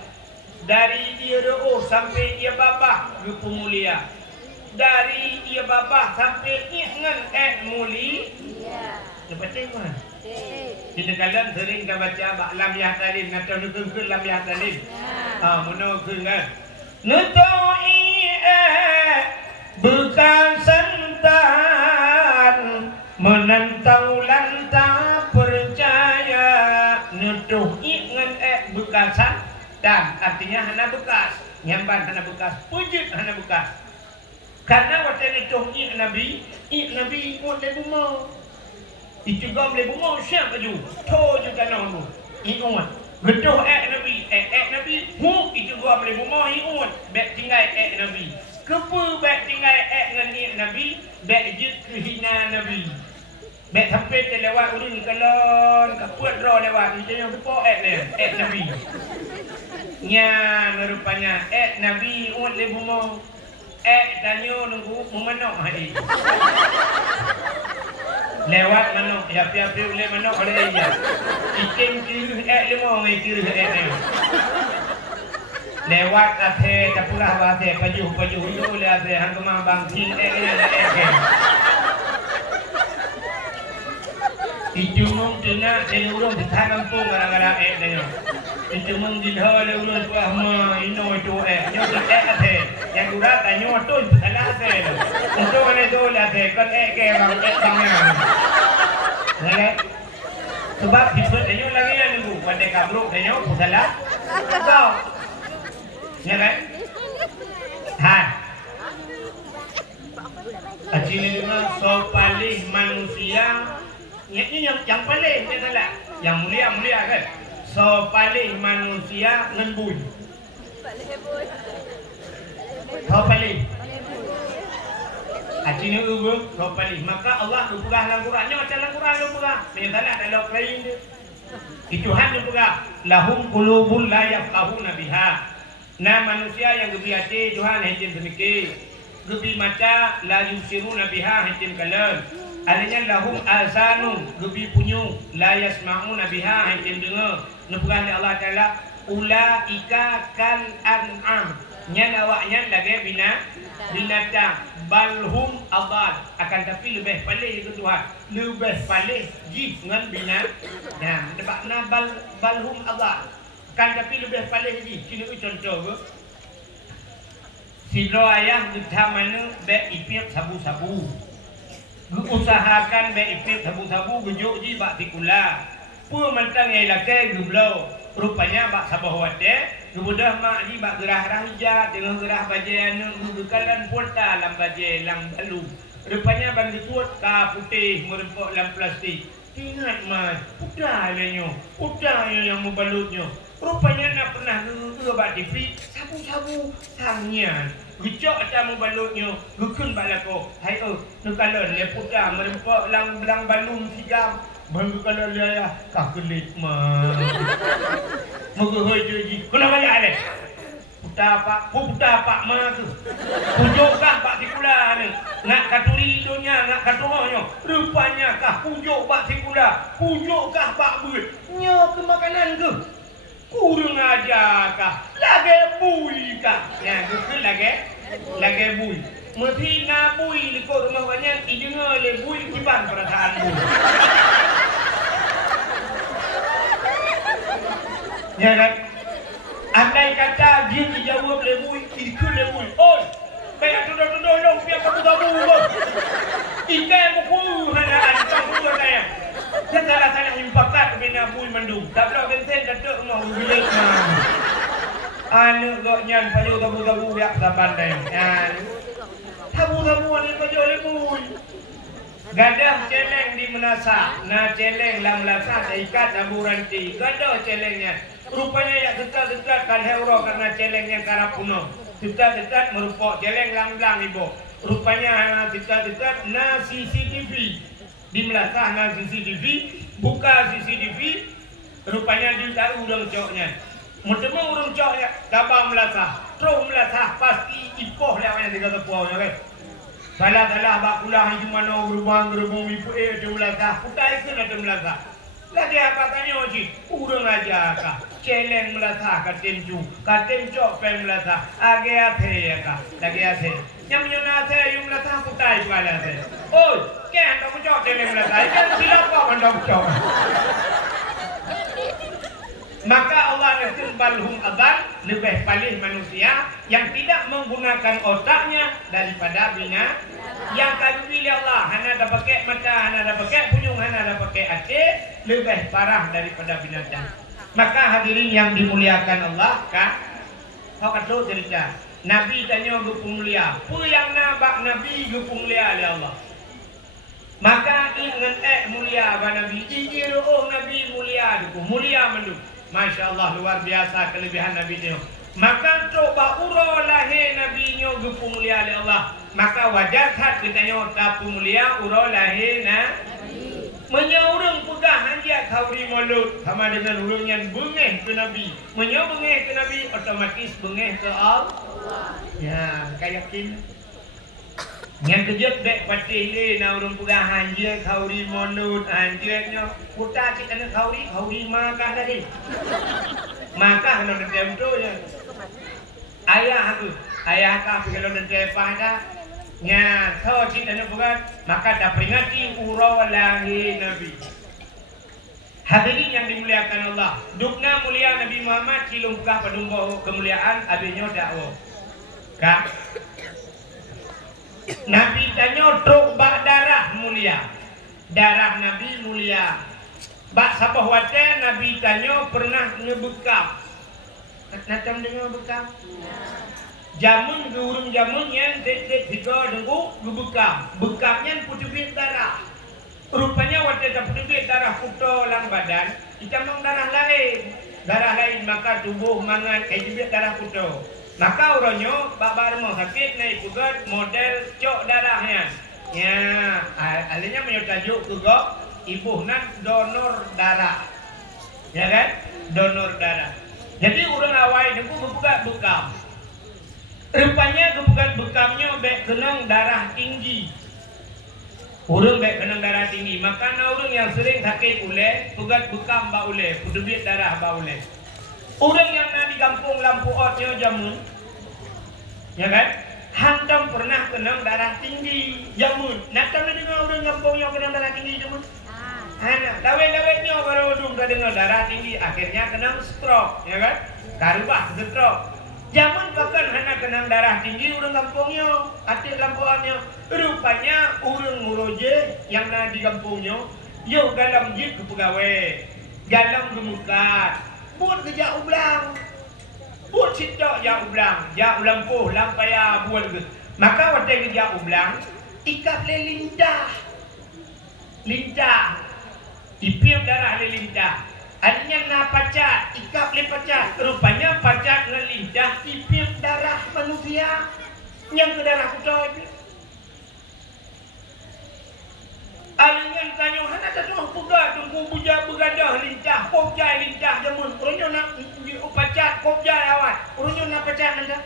Dari dia doa sampai dia babah lupa mulia. Dari dia babah sampai ingat mulia. Cepat tengok. Kita kalian sering kan baca lam yahtalim atau nukun lam yahtalim. Menukun kan. Nutoi bukan sentan menentang lantang percaya. getuh ngan bekasan dan artinya hana bekas nyamban hana bekas pujit hana bekas karena waktu itu nabi ikut lebu mau itu gom lebu mau siapa ju to juga nonggu ikut getuh nabi hu itu gom lebu mau ikut bek tinggal nabi kepu bek tinggal ngan nabi bek jit kehina nabi bek sampai lewat urun kalon kapuat ro lewat itu yang tepo nabi nya rupanya nabi ikut lebu mau tanyo nunggu memanok hari lewat manok ya piap-piap le manok oleh iya ikin kiri lemo ngai kiri lewat ate tapulah wate paju lu le ate hang kemang bangking itu mung tina dari urung di kampung gara-gara danyo itu mung di hole urung tuah ma ino itu nyo ate yang udah tanyo tu salah ate itu kan itu ate kan ke bangnya nggak sebab disebut tanyo lagi yang nunggu pada kabruk tanyo salah kau ya kan han acili dengan sopalih manusia ini yang paling adalah yang mulia kan so paling manusia nembui so paling acini ubu so paling maka Allah upugah langkurannya macam langkuran upugah menyatakan ada lok lain itu Tuhan upugah lahum qulubun la yafqahuna biha nah manusia yang gebi hati Tuhan hejin semiki gebi mata la yusiruna biha hejin kalam adanya lahum azanun gebi punyu la yasma'una biha hejin dengar nubuhan Allah Ta'ala ulaika kal an'am nyan awaknya lagi binatang balhum adal akan tapi lebih palih itu Tuhan lebih palih jif dengan binatang sebabna balhum adal kan tapi lebih palih jif sini contoh ke sidro ayah kita mana be ipir sabu-sabu usahakan be ipir sabu-sabu gejuk ji bak tikula pu mentang ai lake gublo rupanya bak sabahwate kemudah mak di bak gerah rahija dengan gerah baje anu gukalan porta lam baje lam balu rupanya bang dituat ka putih merempok lam plastik ingat mas putih yang membalutnya rupanya nak pernah bak TV sabu-sabu sangnya gecok atas membalutnya gukun balako hai nukalan le putih merempok lam belang balung sigam bangga kalau dia kah kelit mah moga hoji kena banyak le puta pak mah tu pujuk kah pak tikula ni nak katuri dunia nak katuronyo rupanya kah pujuk pak tikula pujuk kah pak buat nyo ke makanan ke kurang aja kah lagi bui kah ya gukun lagi bui mesti ngabui di rumah banyak idengar le bui kiban perasaan bui ya kan andai kata dia dijawab le bui ikut le bui oi baik tuduh dong biar kamu tahu ikan buku hana ada buku saya salah impakat bina bui mandum tak perlu genten datuk rumah bilik anu kok nyan payu tabu biak saban dah tabu ni payu le bui gadah celeng di menasa na celeng lam lasa ikat abu ranti gadah celengnya rupanya ya dekat kan heuro karena celengnya karapuno dekat merupok celeng lang ibu rupanya dekat na CCTV di melasa na CCTV buka CCTV rupanya ditaruh udang coknya mutemu urung coknya dabang melasa terus melasa pasti ipoh lewatnya tiga tepuaunya kan salah bak kulah di mana gerubang ibu de melasa putai ke na de melasa lagi apa tanya oji urang aja kah celeng melasa katem cok pen melasa age ate ya kah lagi ate nyam nyona ate yung melasa putai pala ate oi kan tak cok celeng melasa kan silap kok mandok cok maka Allah balhum adal lebih palih manusia yang tidak menggunakan otaknya daripada binatang yang kami pilih Allah hanya ada pakai mata, hanya ada pakai punyung, hanya ada pakai hati lebih parah daripada binatang Maka hadirin yang dimuliakan Allah kan, kau kata cerita Nabi tanya gupu mulia, apa yang nabak Nabi gupu mulia oleh Allah. Maka ingat mulia ba Nabi, ingin Nabi mulia duku, mulia mendu. Masya Allah, luar biasa kelebihan Nabi dia. Maka coba uro lahir Nabi nyo gupu mulia oleh Allah. Maka wajar kat kita nyo tapu mulia uro lahir na menyaurang pegah hanya kauri mulut sama dengan urang yang bengeh ke Nabi. Menyo bengeh ke Nabi otomatis bengeh ke Allah. Ya, kayak kin. Yang kejut dek patih le na urang pegah hanya kauri mulut anjirnya. Puta kita nak kauri makan tadi. Maka kalau nak tu ya. Ayah aku kalau nak dah. Nya, tahu cerita ni bukan? Maka dah peringati urau lahir Nabi. Hadirin yang dimuliakan Allah. Dukna mulia Nabi Muhammad kilung kah padumbo kemuliaan abinya dakwah. Kak. Nabi tanya truk bak darah mulia. Darah Nabi mulia. Bak sabah wate Nabi tanya pernah ngebekam. Macam dengar bekam? Jamun urung jamun yang dek tiga dengku gebekam. Bekamnya putih darah. Rupanya waktu ada putih darah puto lang badan, kita mang darah lain. Darah lain maka tubuh mangan jibit darah puto. Maka orangnya babar mau sakit naik pugat model cok darahnya. Ya, alihnya menyatajuk juga ibu nan donor darah. Ya kan? Donor darah. Jadi orang awal dengku gebuka bekam. Rupanya kebukaan bekamnya bek kenang darah tinggi. Orang bek kenang darah tinggi. Maka orang yang sering sakit uleh, pegat bekam ba uleh, pudubit darah ba uleh. Orang yang di kampung lampu otnya jamun, ya kan? Hantam pernah kenang darah tinggi jamun. Nak tahu dengar orang kampung yang kenang darah tinggi jamun? Anak, dawet-dawetnya baru duduk dah dengar darah tinggi, akhirnya kenang stroke, ya kan? Karubah stroke. Zaman bahkan hanya kenang darah tinggi orang kampungnya, atik lampuannya. Rupanya orang muroje yang di kampungnya, yo galam jik ke pegawai, galam gemukat, buat kerja ublang, buat sitok ya ublang puh lampaya buat ke. Maka waktu kerja ublang, ikat le lincah, ipiu darah le lincah. Adanya na pacat, ikap le pacat. Rupanya pacat ngelincah ipip darah manusia yang ke darah kuda itu. Alingnya tanya, hana tak tahu puga tunggu buja begadah lincah, kopjai lincah jamun. Urunyo nak pacat kopjai awat. Urunyo nak pacat anda.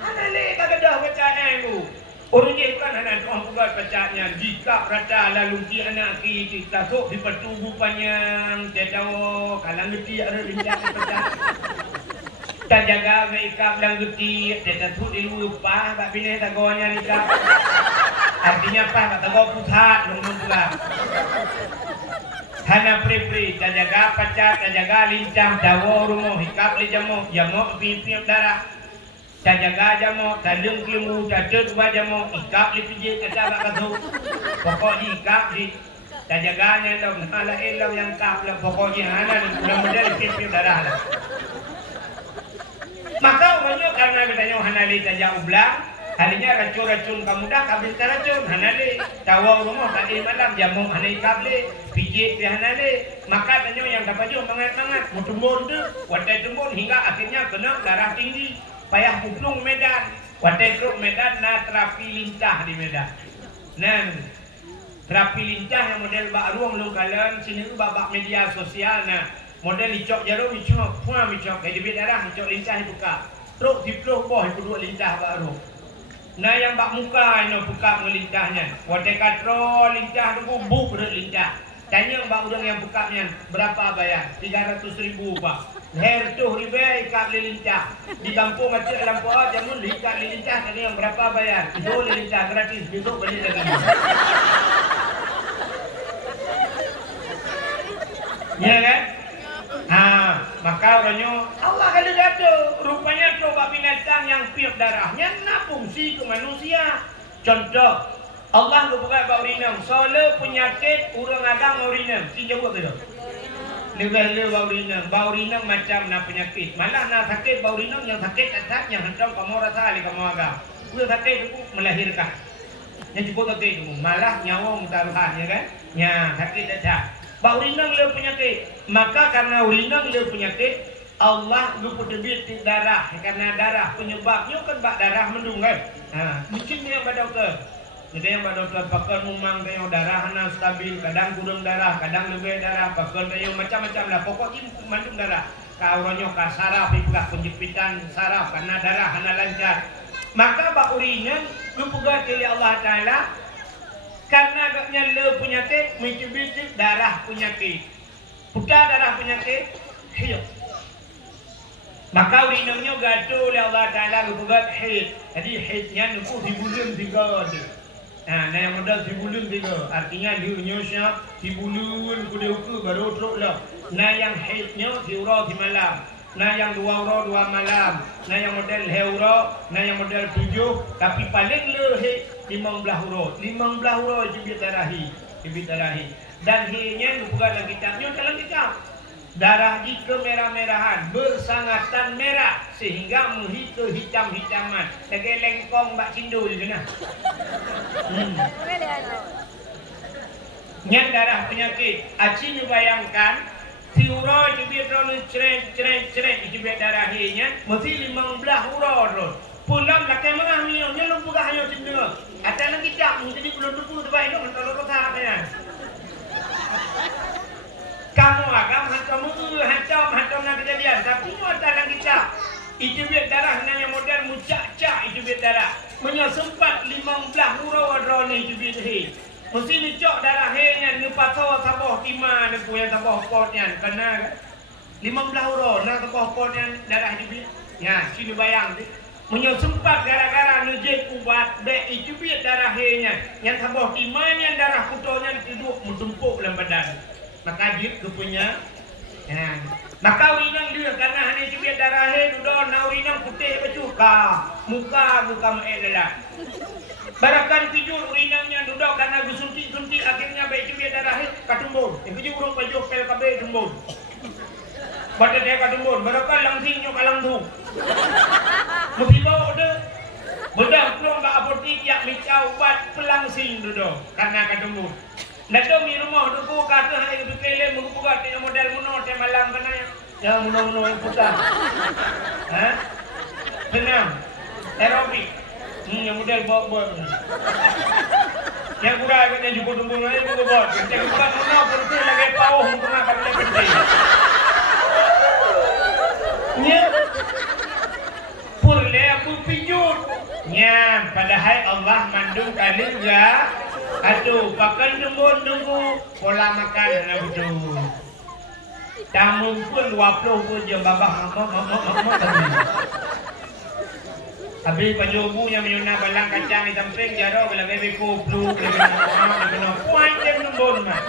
Hana le begadah pacat itu. Orangnya kan anak orang pugat pecahnya. Jika rata lalu ki anak kita sok di pertubuh panjang. Dia tahu kalau ngerti ada lincah pecah. Tak jaga mereka bilang ngerti. Dia tahu di lupa. Tak pilih tak gawanya nikah. Artinya apa? Tak gawa pusat. Lumum pugat. Hana pri-pri. Tak jaga pecah. Tak jaga lincah. Dawa rumah. Hikap li jamuk. Jamuk pipi darah. Tak jaga jamu, tak leng kelimu, tak dek jamu, ikap li pijit, tak jaga katu. Pokok di ikap di, tak jaga nyandau, hala elau yang kap lah, pokoknya hana ni, mudah-mudahan pipi darah lah. Maka orangnya karena katanya hana li tak jaga ublang, halinya racun-racun kamu dah, kabis tak racun, hana li. Tawa rumah tak di malam, jamu hana ikap li, pijit di hana li. Maka tanya yang dapat juga mangat-mangat, mau tumbun tu, wadah tumbun hingga akhirnya kena darah tinggi. Payah puplung Medan. Waktu Medan na terapi lincah di Medan. Nah, terapi lincah yang model bak ruang lu kalian sini tu babak media sosial nah. Model icok jarum icok, puang icok kayak debit darah icok lincah dibuka. Truk diploh boh itu dua lincah baru. Nah yang bak muka ini buka ngelincahnya. Waktu katro lincah tu buk ber lincah. Tanya bak udang yang bukanya berapa bayar? 300.000 Pak. Her tu ribe ikat lincah. Di kampung ada lampu jamun ikat lincah tadi yang berapa bayar? Itu lincah gratis, besok beli lagi. Ya kan? Maka orangnya Allah kalau jatuh. Rupanya coba binatang yang piuk darahnya nak fungsi ke manusia. Contoh, Allah buka bau rinam. Soalnya penyakit orang agama rinam. Si jawab tu. Lebih bau rinang macam nak penyakit. Malah nak sakit bau rinang yang sakit atas yang hentam kamu rasa ali kamu agak. Udah sakit itu melahirkan. Yang cukup sakit itu malah nyawa taruhan ya kan? Ya sakit atas. Bau rinang le penyakit. Maka karena rinang le penyakit Allah lupa debit darah karena darah penyebabnya kan bak darah mendung kan. Mungkin yang pada dokter. Jadi yang pada dokter pakai memang kayak darah hana stabil, kadang kurang darah, kadang lebih darah, pakai kayak macam-macam lah. Pokoknya mandung darah. Kauranyo ka saraf pula penjepitan saraf karena darah hana lancar. Maka bak urinan lupa oleh Allah Taala karena agaknya le penyakit mencubit darah penyakit. Putar darah penyakit hidup. Maka urinannya gaduh oleh Allah Taala lupa haid. Jadi haidnya nuku di bulan 3. Nah, yang modal di bulan 3. Artinya dia nyosya di bulan kuda uku baru teruk lah. Nah yang haidnya di ura di malam. Nah yang 2 ura 2 malam. Nah yang model heura, nah yang model 7. Tapi paling le haid 15 ura. 15 ura jubit tarahi. Dan haidnya bukan dalam kitabnya dalam kitab. Darah jika merah-merahan bersangatan merah sehingga menghita hitam-hitaman. Lagi lengkong bak cindul je nah. Yang darah penyakit. Aci ni bayangkan tiura jubit rolu ceret jubit darah hinya mesti 15 ura rol. Pulang lakai merah ni nyelum buka hanya cindul. Atas nak kitab ni jadi belum dupu tu baik dong kalau rosak kan. Kamu agam hantam nak kejadian tapi ni dalam kitab itu biar darah yang model mucak-cak itu biar darah menyesempat 15 huruf drone itu biar he mesti nicok darah he nya ni paso sabah timah ni yang sabah potnya kena 15 huruf nak sabah potnya darah itu biar ya sini bayang tu menyesempat gara-gara nujek ubat be itu biar darah he nya yang sabah timahnya darah kutonya duduk mentumpuk dalam badan. Maka dia kepunya maka urinang dia karena hanya cubit darah he duduk na urinang putih becuka muka maelah barakan tidur urinangnya duduk karena gusuntik akhirnya baik cubit darah he katumbun yang keju urung baju pel kabe tumbun pada dia katumbun barakan langsingnya kalangtung mesti bawa dia bedah pulang ke apotek yak micau ubat pelangsing duduk karena katumbun. Nato mi rumah tu kata hari itu kele mengubuat yang model muno te malam kena yang muno yang putih. Senam. Aerobik. Yang model bawa. Yang kurang yang jumpa tumbung aja buku buat. Yang bukan muno pun tu lagi pauh muno akan lebih penting. Nya. Purle aku pijut. Nya padahal Allah mandung kali enggak. Aduh, pakai nunggu pola makan nak betul. Tamu pun 20 pun je babah mak tadi. Habis penjubu yang menyuna balang kacang di samping jaro bila bebe koplu kena puan je nunggu mah.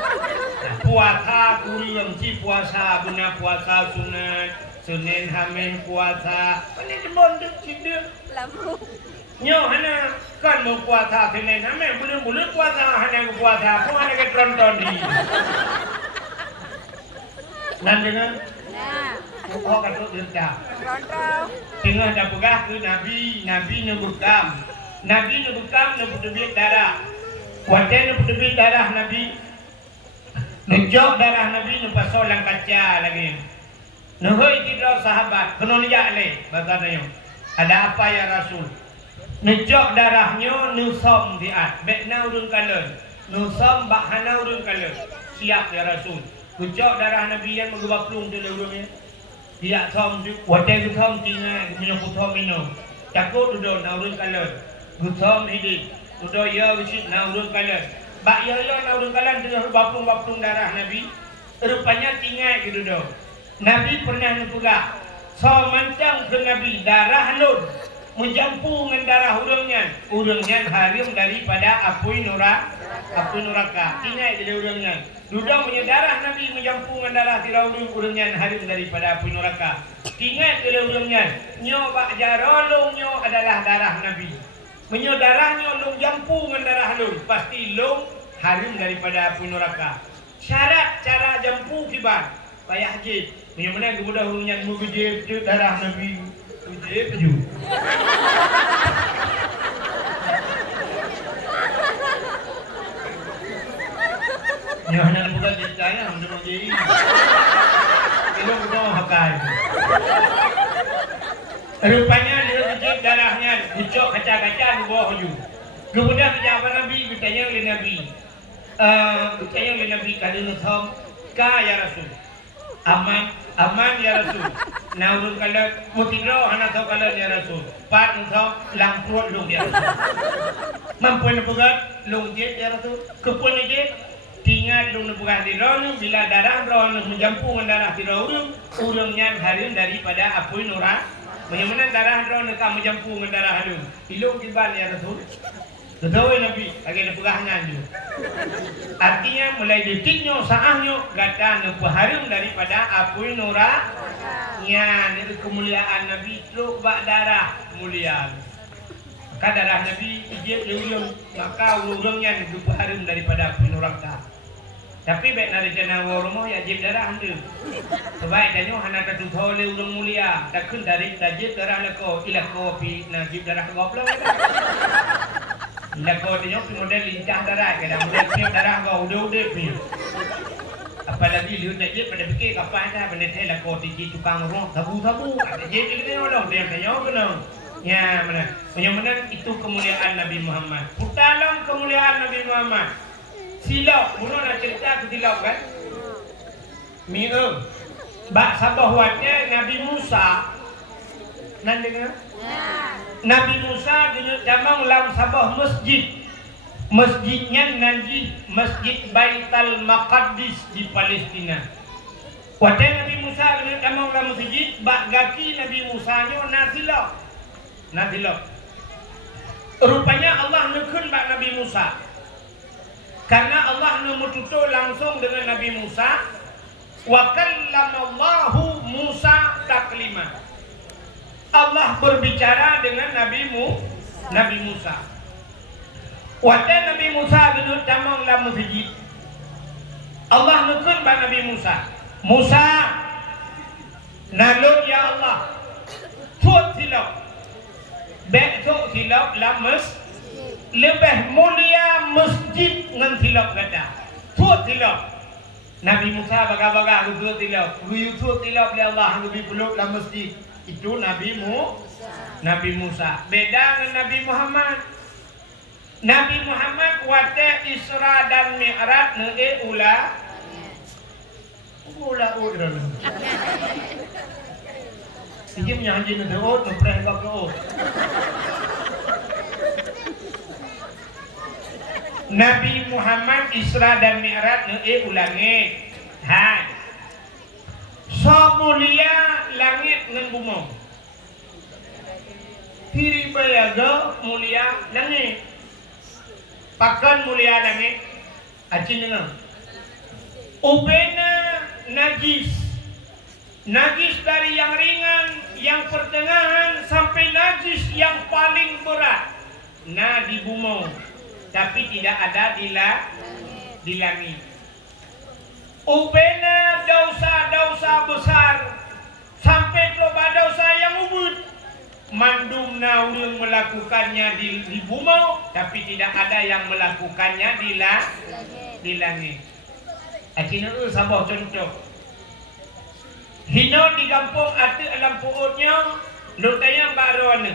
Puasa kurang si puasa guna puasa sunat Senin Hamin puasa. Ini jembon dek cinta. Lampu. Nyo hana kan mau puasa Senin Hamin bulan puasa hana puasa pun hana ke tonton di. Nan dengan oh kata derda. Tengah dah pegah ke Nabi nyebutkan. Nabi nyebutkan nyebut darah. Wadah nyebut darah Nabi. Nujok darah Nabi nyepasol lang kaca lagi. Nuhoi tidak sahabat kena nijak le bahasa ada apa ya Rasul? Nejok darahnya nusom diat bekna urun kalen nusom bahana urun kalen siap ya Rasul kujok darah Nabi yang mengebaplung di urunnya dia som wadah gusom tinggal menyebut som minum takut duduk na urun kalen gusom hidup duduk ya wisit na urun kalen bak ya na urun kalen dengan baplung darah Nabi rupanya tinggal gitu duduk Nabi pernah nutuga so mancang ke Nabi darah lun menjampu dengan darah urangnya harim daripada apui neraka tinggal di urangnya duduk punya darah Nabi menjampu dengan darah tirau urangnya harim daripada apui neraka tinggal di urangnya nyo bak jarolong nyo adalah darah Nabi menyo darahnya lung jampu dengan darah lun pasti lung harim daripada apui neraka syarat cara jampu kibar payah je. Yang mana kemudah hurungan mujib darah Nabi mujib ju. Yang nak bukan ceritanya untuk jadi. Itu bukan hakai. Rupanya dia mujib darahnya ucok kaca-kaca di bawah ju. Kemudian jawab Nabi bertanya oleh Nabi. Bertanya oleh Nabi kadang thom ka ya Rasul. Aman ya Rasul. Naurun kalau mutiro anak tahu kalau ya Rasul. Pat thom lang prot lu ya Rasul. Mampu nak pegat lu je ya Rasul. Kepun je tinggal lu nak pegat di roh bila darah roh menjampung darah di roh urungnya harim daripada apui nurah. Bagaimana darah roh nak menjampung darah lu. Ilung kibal ya Rasul. Betul Nabi, lagi nak pegahnya je. Artinya mulai detiknya, saahnya, gata nak harum daripada apui nurah. Ya, itu kemuliaan Nabi itu bak darah mulia. Maka darah Nabi ijib urung, maka urungnya nak harum daripada apui nurah tak. Tapi baik nak rencana rumah ya jib darah anda. Sebaik tanya hana katu thole urung mulia, tak kun dari tajib darah leko, ilah ko pi nak jib darah goblok. Lako dia punya model lincah darah, kadang model siap darah kau udah punya. Apalagi lihat je pada fikir kapan dah benda teh lako tinggi tukang roh tabu. Ada je kita orang dia tanya kena. Ya mana? Yang itu kemuliaan Nabi Muhammad. Putalang kemuliaan Nabi Muhammad. Silap, mula nak cerita ke silap kan? Bak sabah watnya Nabi Musa. Nan dengar? Nabi Musa dengan damang lam sabah masjid. Masjidnya nanti Masjid Baitul Maqdis di Palestina. Waktu Nabi Musa dengan damang lam masjid, bak gaki Nabi Musa nya nasilok. Rupanya Allah nekun bak Nabi Musa. Karena Allah memututo langsung dengan Nabi Musa. Wa kallamallahu Musa taklima. Allah berbicara dengan Nabi Musa. Waktu Nabi Musa duduk damang dalam masjid, Allah nukun pada Nabi Musa. Musa, nalun ya Allah, tuat silap, besok silap dalam masjid. Lebih mulia masjid dengan silap kata. Tuat silap. Nabi Musa baga-baga tuat silap. Guyu tuat silap oleh Allah lebih peluk dalam masjid. Itu Nabi Musa. Beda dengan Nabi Muhammad. Nabi Muhammad waktu Isra dan Mi'raj ula. Ini punya haji nak doa, nak pernah kau doa. Nabi Muhammad Isra dan Mi'raj ulangit. Hai. So mulia langit dengan bumi. Kiri bayaga mulia langit. Pakan mulia langit. Acin dengar. Ubena najis. Najis dari yang ringan, yang pertengahan sampai najis yang paling berat. Nah di bumi. Tapi tidak ada di langit. Ubena dosa-dosa besar sampai kepada dosa yang ubud. Mandum naurung melakukannya di bumi, tapi tidak ada yang melakukannya di langit. Acina sabah contoh. Hino di kampung ati alam puutnya, lu tanya baru ni.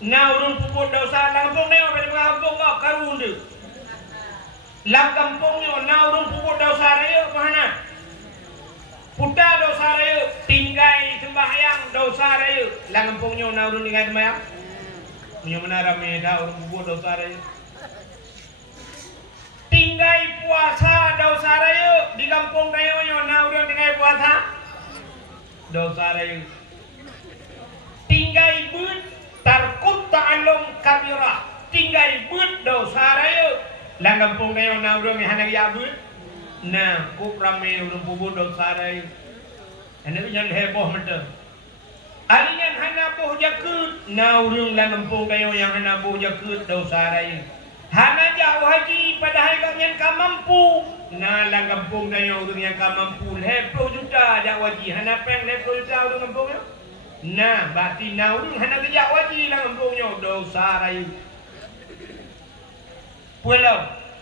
Naurung puput dosa lampung ni, pada kampung kau karun tu. Lam kampungnya naurung puput dosa raya mana? Puta dosa raya, tinggai sembahyang dosa raya. Lam kampungnya naurung tinggai sembahyang. Punya mana ramai dah orang puput dosa raya. Tinggai puasa dosa raya di kampung kayonya naurung tinggai puasa dosa raya. Tinggai but tarkut ta'alum kabirah. Tinggai but dosa raya. Lang kampung kayo na urang hanag yabut na kuk ramai urang puput dosa raya. Ano yan heboh mata. Alian hanabuh jakut na urang lang kampung kayo yang hanabuh jakut dosa raya. Hana jauh haji padahal kalian ka mampu Na lang kampung na yung urang yang kamampu 10 juta dak waji. Hana peng 10 juta urang kampung yo. Nah, berarti na urang hana gejak waji lang kampung yo dosa rayu. Pulau,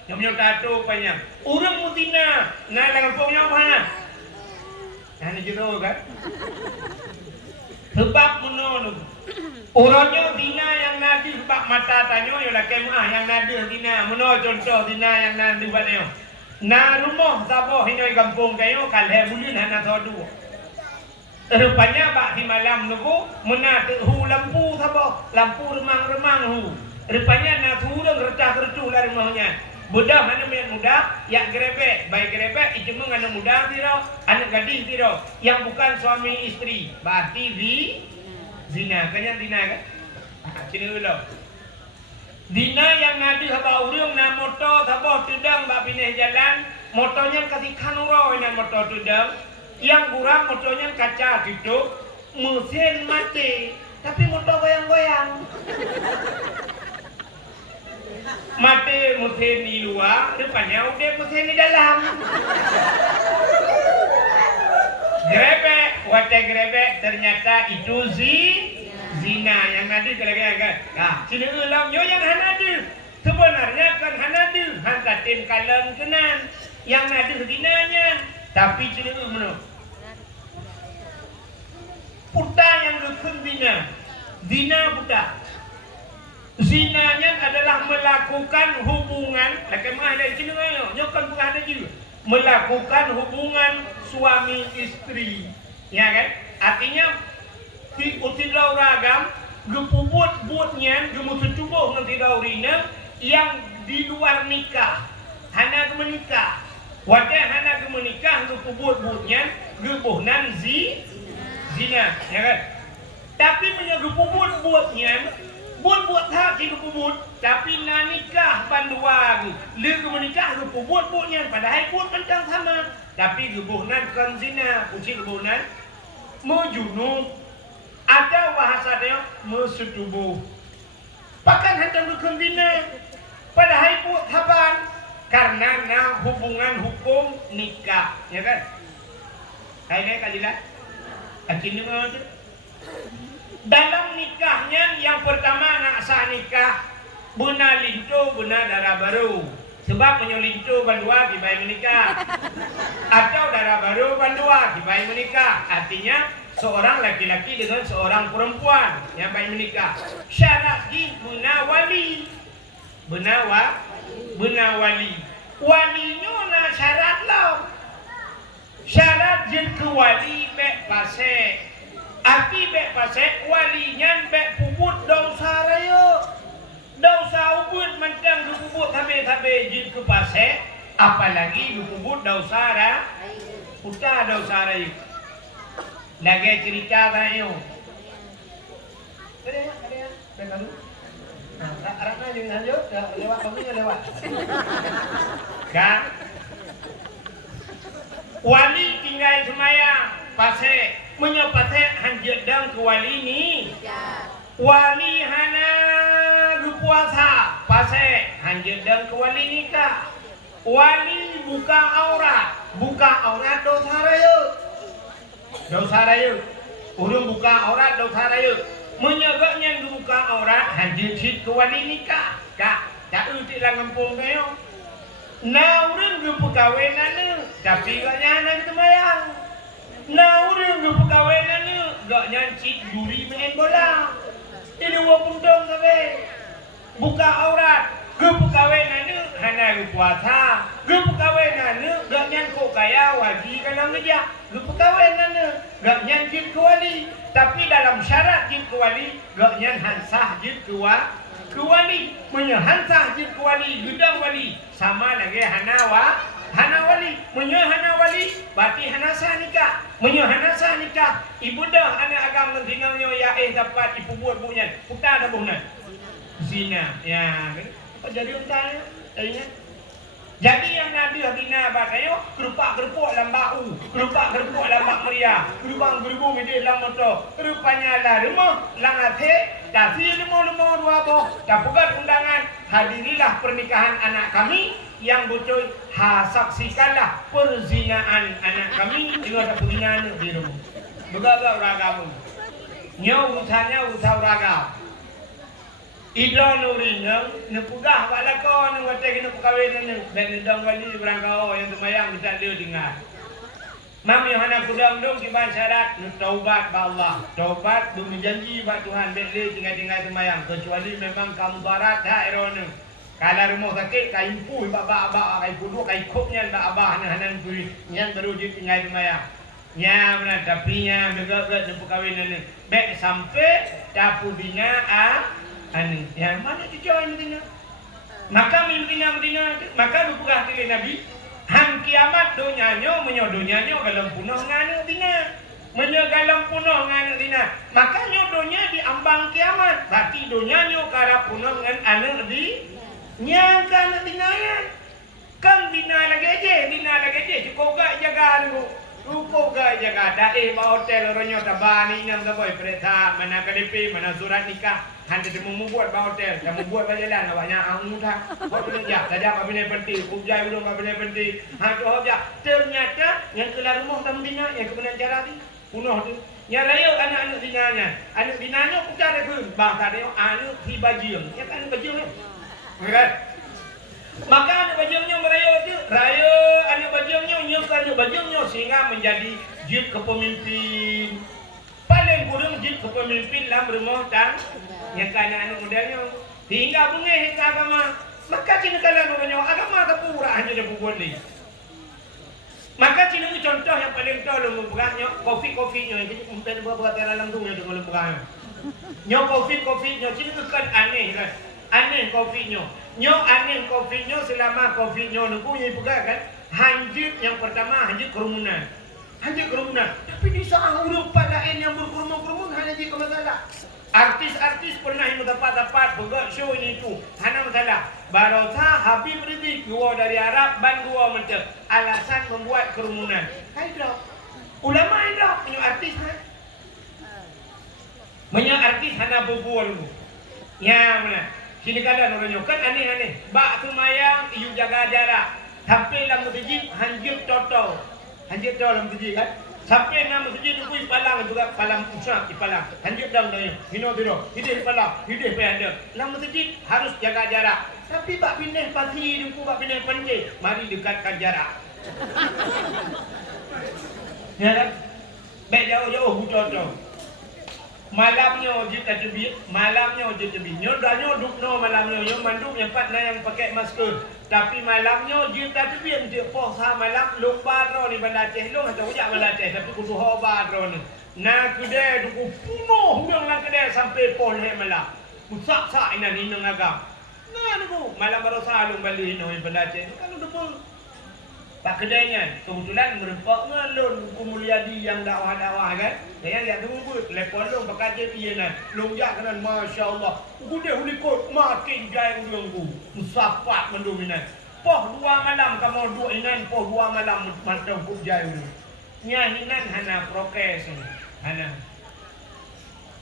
yang tato banyak. Urang mutina, na lang kampung yo mana? Hana jero kan? Sebab menolak. Orangnya dina yang nadi sebab mata tanyo yo lah kemah yang nadi dina. Menolak contoh dina yang nadi buat yo. Na rumah sabo hinoi kampung kayo kalhe bulin hana sodu. Rupanya bak di malam nugo mena hu lampu sabo, lampu remang-remang hu. Rupanya na turun retah-retuh lah rumahnya. Budak mana yang muda, yang gerebek, baik gerebek itu anak muda tiro, anak gadis tiro, yang bukan suami istri. Berarti zina, kanya zina kan? Sini dulu. Dina yang nadi haba urang na motor haba tudang bak pineh jalan, motornya kasih kanuro ina motor tudang, yang kurang motornya kaca gitu, mesin mati, tapi motor goyang-goyang. Mati mesin di luar, depannya udah mesin di dalam. Grebek, wate grebek ternyata itu zina yang nadi kira-kira. Nah, sini ulang yo yang hanadu. Sebenarnya kan hanadu, hanta tim kalem kenan. Yang nadi zinanya, tapi sini ulang. Puta yang rukun zina puta. Zinanya adalah melakukan hubungan, laki-laki ada sini ayo, nyokan bukan ada juga. Melakukan hubungan suami istri, ya kan? Artinya tidak ragam, gepubut-butnya, gemusucubuh dengan tidak urina yang di luar nikah, hana menikah. Wadah hana menikah, gepubut-butnya, gebuhnan zina, ya kan? Tapi menyegepubut-butnya, buat hak di gepubut, tapi na nikah bandua, le menikah gepubut-butnya, padahal pun kencang sama, tapi gebuhnan kan zina, uci gebuhnan, mejunub. Ada bahasa dia mesetubuh. Pakan hantam dukun dina. Padahal pun haban karena na hubungan hukum nikah, ya kan? Hai deh kajilah. Akhirnya mana tu? Dalam nikahnya yang pertama nak sah nikah buna lintu buna darah baru. Sebab menyolintu bandua dibayi menikah. Atau darah baru bandua dibayi menikah. Artinya seorang laki-laki dengan seorang perempuan yang baik menikah. Syarat di buna wali. Buna wali. Walinya na syarat lau. Syarat jin ke wali bek pasek. Api bek pasek walinya bek puput dosa rayo. Dosa ubud mentang dupubut habis jin ke pasek. Apalagi dupubut dosa rayo. Puta dosa rayo. Lagi cerita tayo. Ada dulu. Arahnya jangan lanjut, lewat kamunya lewat. Kan? Wali tinggal semayang, pasek, menyepasek hanjedang ke wali ni. Wali hana berpuasa, pasek, hanjedang ke wali nikah. Wali buka aurat dosa raya. Dosa raya. Urung buka aurat dosa raya. Menyebabnya buka aurat hanjir sit ke wali nikah. Kak, tak utik lah ngampung kayo. Na urung ke perkahwinan ni, tapi gaknya anak semayang. Na urung ke perkahwinan ni, gaknya sit juri main bola. Ini 20 dong sampai. Buka aurat. Ke perkahwinan ni, hana puasa. Ke perkahwinan ni, gaknya kok kaya wajib kalau ngejak. Ke perkahwinan ni, gaknya jin ke wali. Tapi dalam syarat jin ke wali, gaknya hansah jin ke wali. Menyehansah jin ke wali, gedang wali. Sama lagi hana wali. Hana wali, berarti hana sah nikah. Hana sah nikah. Ibu dah anak agam mentinggalnya ya dapat ibu buat bunya. Putar ada buhna. Zina. Ya, apa jadi untanya? Ingat. Jadi yang Nabi Hadina bakayo kerupak-kerupuk lambau, kerupak-kerupuk lambak meriah, gerubang-gerubung di dalam motor. Rupanya lah rumah langate, tapi rumah dua boh. Dapat undangan, hadirilah pernikahan anak kami yang betul saksikanlah perzinaan anak kami dengan perzinaan di rumah. Begaga ragamu. Nyo urusannya urusan raga. Ida nurina nepugah balako nu wate kena kawin nu ben dong kali berangkau yang semayang bisa dia dengar. Mami hana kudang dong ki ban syarat nu taubat ba Allah. Taubat du menjanji ba Tuhan bele tinggal semayang kecuali memang kamu barat dah eronu. Kalau rumah sakit kai impu ba kai kudu kai kopnya ba abah hanan kui nyan baru di tinggal semayang. Nya mana tapi nya begat nu kawin nu. Bek sampai dapu bina anu yang mana tujuan Medina maka Medina maka dupugah tili Nabi hang kiamat donyanyo menyodonyanyo galam punah nganu dina menyegalam punah nganu dina maka nyodonya di ambang kiamat berarti donyanyo kara punah ngan anu di nyangka dinayan kan dina lagi aja cukup gak jaga anu rupo gak jaga dae ba hotel ronyo tabani nam boy pereta mana KDP mana surat nikah hanya dia membuat ba hotel dan membuat ba jalan awaknya mudah hotel dia saja kabine penting ubjai belum kabine penting ha tu hoja ternyata yang keluar rumah tam dina yang kebenaran cara ni punuh tu nya rayo anak-anak dinanya bukan ada pun bahasa dia anak ti bajiang ya kan bajiang ni kan maka anak bajiangnya merayo tu rayo anak bajiangnya nyukan bajiangnya sehingga menjadi jib kepemimpin paling kurang jib kepemimpin dalam rumah dan yang anak-anak modelnya hingga bunga ke agama maka cina kalau namanya agama terpura hanya dia buat ni maka cina ni contoh yang paling tahu membuatnya kopi-kopinya jadi mungkin buat dalam tu yang dengan lembaga nyo kopi-kopinya cina kan aneh kan aneh kopinya nyo aneh kopinya selama kopinya nu punya buka kan hanjit yang pertama hanjit kerumunan tapi di saat huruf pada yang berkerumun hanya jadi masalah. Artis-artis pernah yang dapat begot show ini tu hanya masalah Barota Habib Rizik gua dari Arab ban gua mentep alasan membuat kerumunan hai dok ulama dok punya artis hana berbual dulu ya mana sini kadang orangnya kan aneh bak semayang iu jaga jarak sampai dalam masjid hanjir total dalam masjid kan sampai nama masjid tu pun palang juga palang usah di palang hanjir dalam dia hino biro hidup palang hidup ada dalam masjid harus jaga jarak tapi bak pindah pasti duku bak pindah pandai mari dekatkan jarak ya kan baik jauh total malamnya wajib tajbih nyo dukno malamnya yo manduk yang patna yang pakai masker tapi malamnya wajib tajbih je posa malam lupa ro ni banda Aceh lu atau ujak banda Aceh tapi kudu hoba ro ni na kedai duku punuh yang lang kedai sampai poleh malam musak-sak ina ni nang agam nah duku malam baru salung balik no banda Aceh kalau depo Pak kedainya kebetulan merempak ngalun Buku Mulyadi yang dakwah-dakwah kan. Saya lihat tunggu telepon long pakai je piye nah. Longjak kanan masya-Allah. Gudeh ulikot makin jai ulungku. Musapat mendominan. Poh 2 malam kamu 2 inan poh 2 malam mantap ku jai ulu. Nya hinan hana prokes ni. Hana.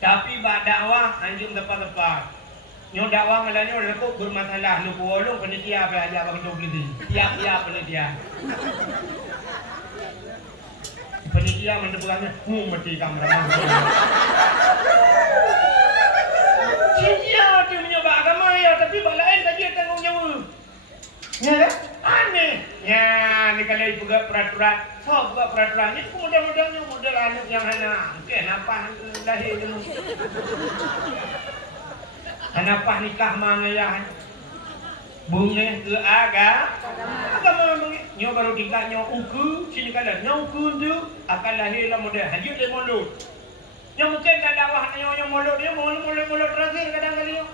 Tapi bak dakwah anjum tepat-tepat. Nyo dakwah malanya udah kok bermasalah lu bolong panitia apa aja bang dong gitu. Tiap panitia. Panitia mendebukannya, mati kamera. Cia dia menyoba agama ya tapi bak lain tadi tanggung jawab. Ya kan? Aneh. Ya ni kalau ibu buat peraturan, so buat peraturan ni model-modelnya model anu yang hana. Kenapa lahir dulu? Kenapa nikah mangayahan? Bunga ke agama nyo baru tingkat nyo uku sini kala nyo uku tu akan lahirlah model hajut dia mulut. Nyo mungkin tak dakwah nyo mulut dia mulut terakhir kadang kali.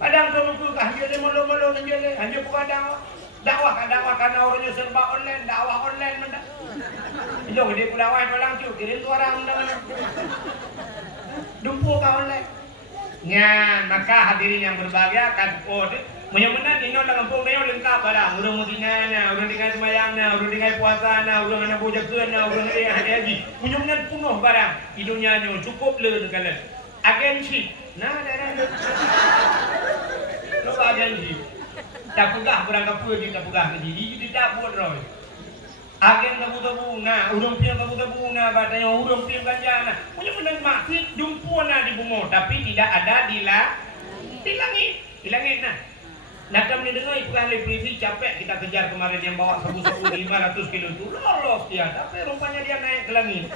Kadang tu uku hajut dia mulut hajut dia hajut bukan dakwah karena orangnya serba online dakwah online mendak. Itu dia pulawai palang cu kirim tu orang mendak. Dumpu ka online. Nyan, maka hadirin yang berbahagia kan menyamanan ino dalam kampung mayo lengkap pada urang mutinana, urang dengan semayangna, urang dengan puasana, urang anak bojakeuna, urang ada haji. Menyamanan penuh barang. Idunya nyo cukup le kala. Agensi. Nah, ada. Lo agensi. Tak pegah kurang apa dia tak pegah ke diri dia tak buat roy. Agen tabu-tabu na, urang piang tabu-tabu na, batanya urang piang ganjana. Punya menang mati jumpuan na di bumi tapi tidak ada di langit nah. Nak kami dengar ikan lebih capek kita kejar kemarin yang bawa sabu-sabu 500 kilo itu lolos dia, tapi rupanya dia naik ke langit.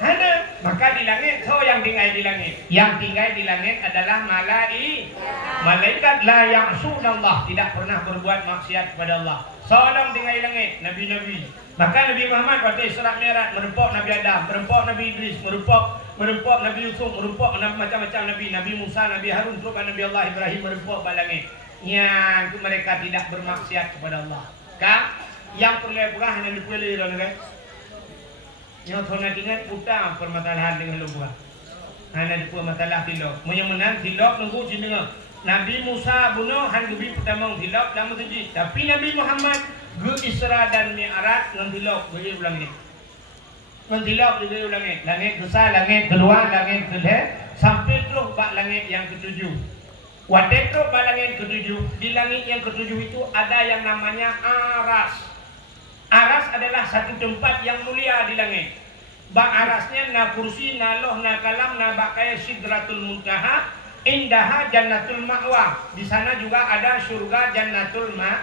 Ada, maka di langit, so yang tinggal di langit. Yang tinggal di langit adalah malaikat la ya'sunallah, tidak pernah berbuat maksiat kepada Allah. Seorang tinggal di langit, nabi-nabi. Maka Nabi Muhammad pada Isra Mi'raj merempok Nabi Adam, merempok Nabi Idris, merempok Nabi Yusuf, merempok macam-macam Nabi, Nabi Musa, Nabi Harun, terutama Nabi Allah Ibrahim merempok ke langit. Yang mereka tidak bermaksiat kepada Allah. Kan? Yang perlu hanya dipilih orang yang thona tinggal putar permasalahan dengan lupa. Hanya dipua masalah tilok. Menang tilok nunggu jenengan. Nabi Musa bunuh han gebi pertama tilok dalam masjid. Tapi Nabi Muhammad ge Isra dan Mi'raj ngan tilok ge ulang ni. Ngan tilok ge ulang ni. Langit besar, langit kedua, langit ketiga sampai terus bak langit yang ketujuh. Wadai terus bak langit ketujuh. Di langit yang ketujuh itu ada yang namanya Aras. Aras adalah satu tempat yang mulia di langit. Bak arasnya na kursi, na loh, na kalam, na bakai sidratul muntaha, indaha jannatul ma'wa. Di sana juga ada surga jannatul ma'wa.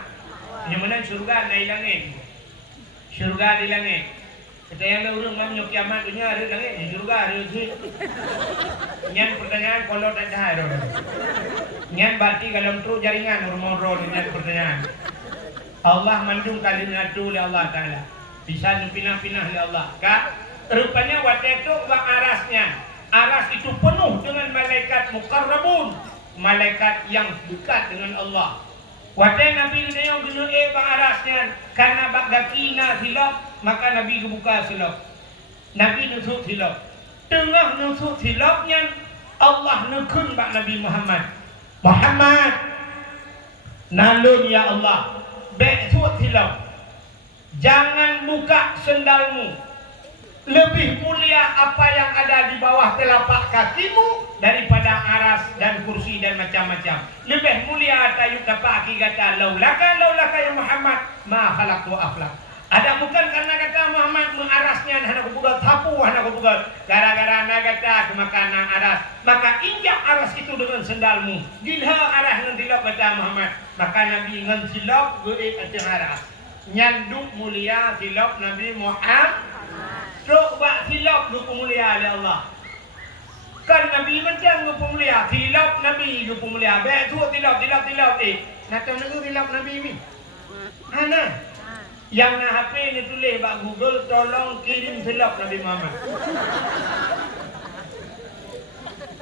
Yang mana surga naik langit. Surga di langit. Kita yang urung mamnya kiamat dunia ada langit, di surga ada uji. Nyan pertanyaan kalau tak cahaya. Nyan berarti kalau terus jaringan urung-urung nyan pertanyaan. Allah mandung kalimat itu oleh Allah Ta'ala. Bisa pinah-pinah oleh Allah. Kak, rupanya waktu itu bang arasnya. Aras itu penuh dengan malaikat mukarrabun. Malaikat yang dekat dengan Allah. Waktu Nabi Udayong guna bang arasnya. Karena bak gakina silap, maka Nabi kebuka silap. Nabi nusuk silap. Tengah nusuk silapnya, Allah nekun bak Nabi Muhammad. Muhammad, nalun ya Allah. Betul silap. Jangan buka sendalmu. Lebih mulia apa yang ada di bawah telapak kakimu daripada aras dan kursi dan macam-macam. Lebih mulia tayu tapak kaki kata laulaka ya Muhammad ma khalaqtu aflak. Ada bukan karena kata Muhammad mengarasnya anak kubugat tapu anak kubugat gara-gara anak kata kemakanan aras maka injak aras itu dengan sendalmu dilha arah dengan tilap kata Muhammad maka Nabi dengan tilap gerik atas aras nyanduk mulia tilap Nabi Muhammad truk bak tilap lu mulia oleh Allah kan Nabi macam lu mulia tilap Nabi lu mulia betul tilap nata nunggu tilap Nabi ni mana yang nak HP ni tulis bak Google tolong kirim silap Nabi Muhammad.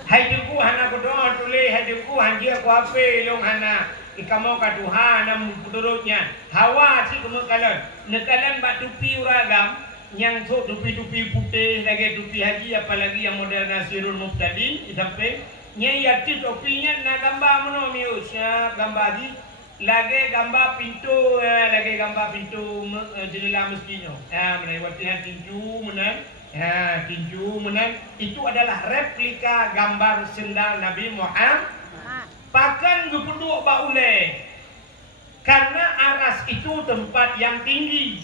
Hai jengku hana ko doa tulis hai jengku hanjia ko HP long hana ikamo ka Tuhan nam puturutnya. Hawa si kemekalan. Nekalan bak tupi uragam yang so tupi-tupi putih lagi tupi haji apalagi yang model Nasirul Muftadi di samping nyai arti topinya na gambar mono miusya gambar di lagi gambar pintu jendela masjidnya. Menewatihan tinju menang itu adalah replika gambar sendal Nabi Muhammad. Pakan gependuk baule. Karena aras itu tempat yang tinggi.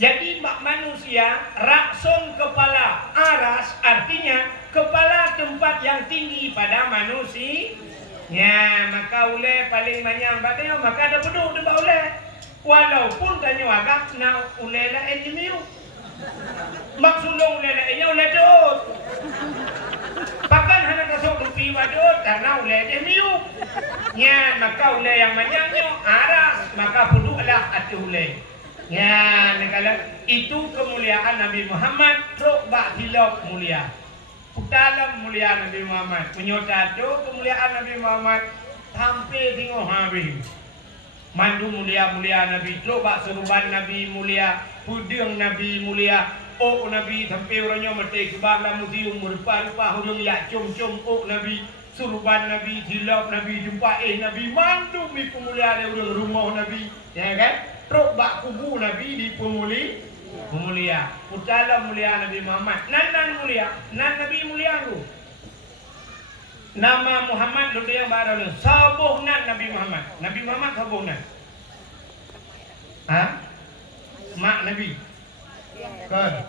Jadi manusia rakson kepala aras artinya kepala tempat yang tinggi pada manusia. Ya, maka ule paling banyak batanya maka ada beduk dekat ule. Walaupun tanya agak nak ule lah enjemiu. Maksudnya ule lah enya ule dot. Bahkan hanya kasut tupi wadot karena ule enjemiu. Ya, maka ule yang banyaknya aras maka beduklah atu ule. Ya, kalau itu kemuliaan Nabi Muhammad truk bak hilap mulia. Dalam mulia Nabi Muhammad menyota tu kemuliaan Nabi Muhammad hampir tengok habis. Mandu mulia-mulia Nabi coba seruban Nabi mulia, pudung Nabi mulia, ok Nabi sampai orangnya mati sebab dalam museum rupa-rupa hurung yak cum-cum ok Nabi, seruban Nabi, hilap Nabi, jumpa Nabi, mandu mi pemulia ada rumah Nabi, ya kan? Truk bak kubu Nabi di pemulia, putala mulia Nabi Muhammad, nan mulia, nan Nabi mulia tu. Nama Muhammad lu yang baru sabuhnan Nabi Muhammad. Nabi Muhammad sabuhnan. Mak Nabi. Kan.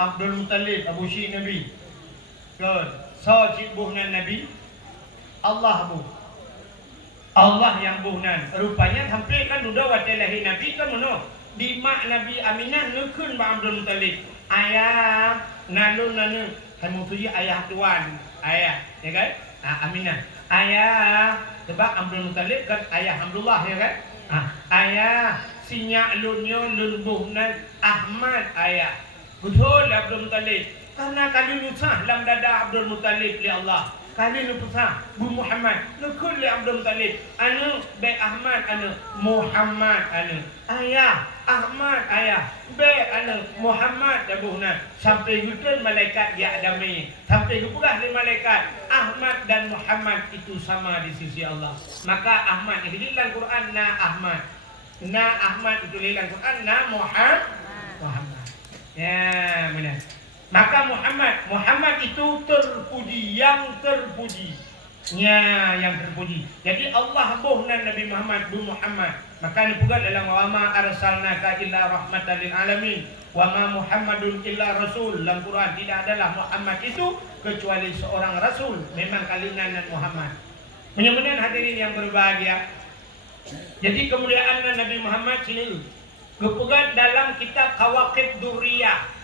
Abdul Muttalib, Abu Syekh Nabi. Kan. So buhnan Nabi. Allah bu. Allah yang buhnan. Rupanya sampai kan sudah watelahi Nabi kan mana? Di mak Nabi Aminah nekun ba Abdul Muttalib. Ayah nalun nanu. Kamu tu ayah tuan. Ayah, ya kan? Aminah. Ayah, sebab Abdul Muttalib kan ayah Abdullah, ya kan? Ayah, sinyak lunyo lun buhnan Ahmad ayah. Betul Abdul Muttalib. Karena kali nusah dalam dada Abdul Muttalib li Allah. Kali nusah Bu Muhammad. Lekul li Abdul Muttalib. Anu be Ahmad anu Muhammad anu. Ayah Ahmad ayah. Be anu Muhammad dabuhna. Sampai gutun malaikat dia adami. Sampai gepugah li malaikat Ahmad dan Muhammad itu sama di sisi Allah. Maka Ahmad itu di dalam Quran na Ahmad. Na Ahmad itu di dalam Quran na Muhammad. Ya, benar. Maka Muhammad itu terpuji, yang terpuji. Ya, yang terpuji. Jadi Allah buhnan Nabi Muhammad bu Muhammad. Maka ini juga dalam wa ma arsalnaka illa rahmatan lil alamin wa ma Muhammadun illa rasul. Dalam Quran tidak adalah Muhammad itu kecuali seorang rasul. Memang kalian dan Muhammad. Menyembunyikan hadirin yang berbahagia. Jadi kemuliaan Nabi Muhammad sini kepegat dalam kitab Kawaqib Durriyah.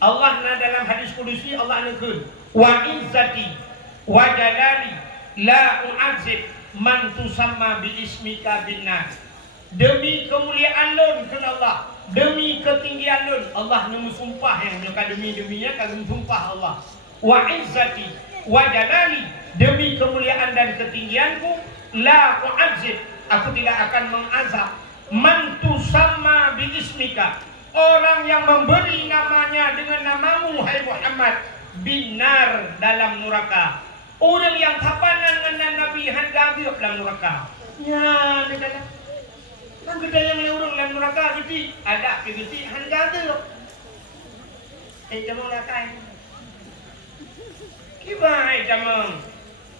Allah na dalam hadis kudusi Allah nekun wa izzati wa jalali la u'adzib man tusamma bi ismika binnas. Demi kemuliaan lun kun Allah, demi ketinggian lun Allah nemu sumpah yang nyoka demi-deminya kagum sumpah Allah. Wa izzati wa jalali, demi kemuliaan dan ketinggianku, la u'adzib, aku tidak akan mengazab man tusamma bi ismika, orang yang memberi namanya dengan namamu hai Muhammad, binar dalam neraka. Orang yang tapanan dengan Nabi hanggabir dalam neraka. Ya, dia kata. Kan kita yang orang dalam neraka gitu, ada gitu hanggabir. Jamang lakai. Kibai jamang.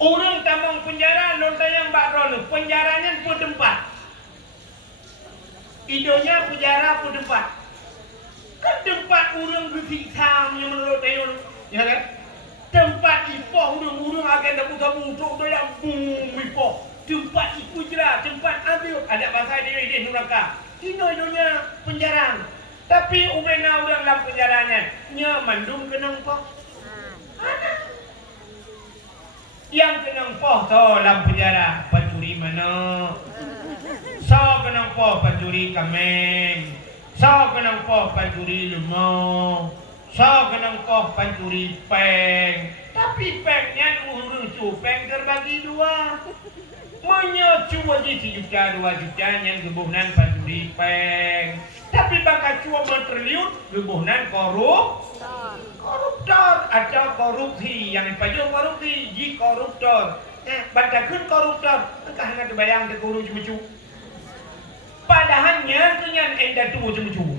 Orang tamang penjara lontar yang bakron, penjaranya pun tempat. Idonya penjara pun tempat. Kan tempat urang berfikam yang menurut tayon, ya kan? Tempat ipoh urang akan dah buka muncul dalam ipoh. Tempat iku jelas, tempat ambil ada bahasa dia neraka. Inonya penjara. Tapi umena urang dalam penjaranya, nya mandum kenang poh. Ada. Yang kenang poh tu dalam penjara, pencuri mana? So kenang poh pencuri kameng. Sao kenang poh pancuri lemau, sao kenang poh pancuri peng. Tapi pengnya urus peng terbagi dua. Menyecu aja 1 juta 2 juta yang gebuhnan pancuri peng. Tapi bakal cua bertriliun gebuhnan koruptor atau korupsi. Yang pajak korupsi, ji koruptor. Bantakun koruptor, engkau hanya terbayang terkuru cuma-cuma. Padahalnya kenyan enda tu cuma-cuma.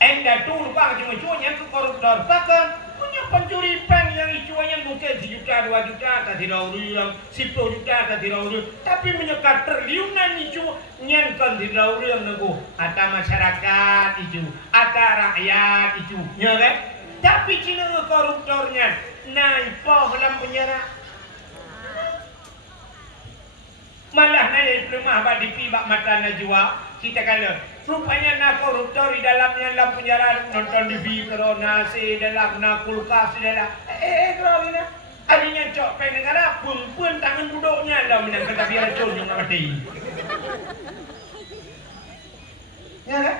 Enda tu lupa cuma-cuma yang tu koruptor. Bahkan punya pencuri peng yang icuannya mungkin 1 juta 2 juta tak tidak urus, 10 juta tak tidak urus. Tapi menyekat triliunan icu nyankan tidak urus nego. Ata masyarakat icu, ata rakyat icu, ya kan? Tapi cina koruptornya naik poh dalam penjara. Malah naya rumah bak dipi bak mata najwa kita kala rupanya nak koruptor di dalamnya dalam penjara nonton TV corona si dalam nak kulkas di dalam kalau ini adanya cok pen negara pun tangan budoknya dalam minang kata biar racun yang mati ya kan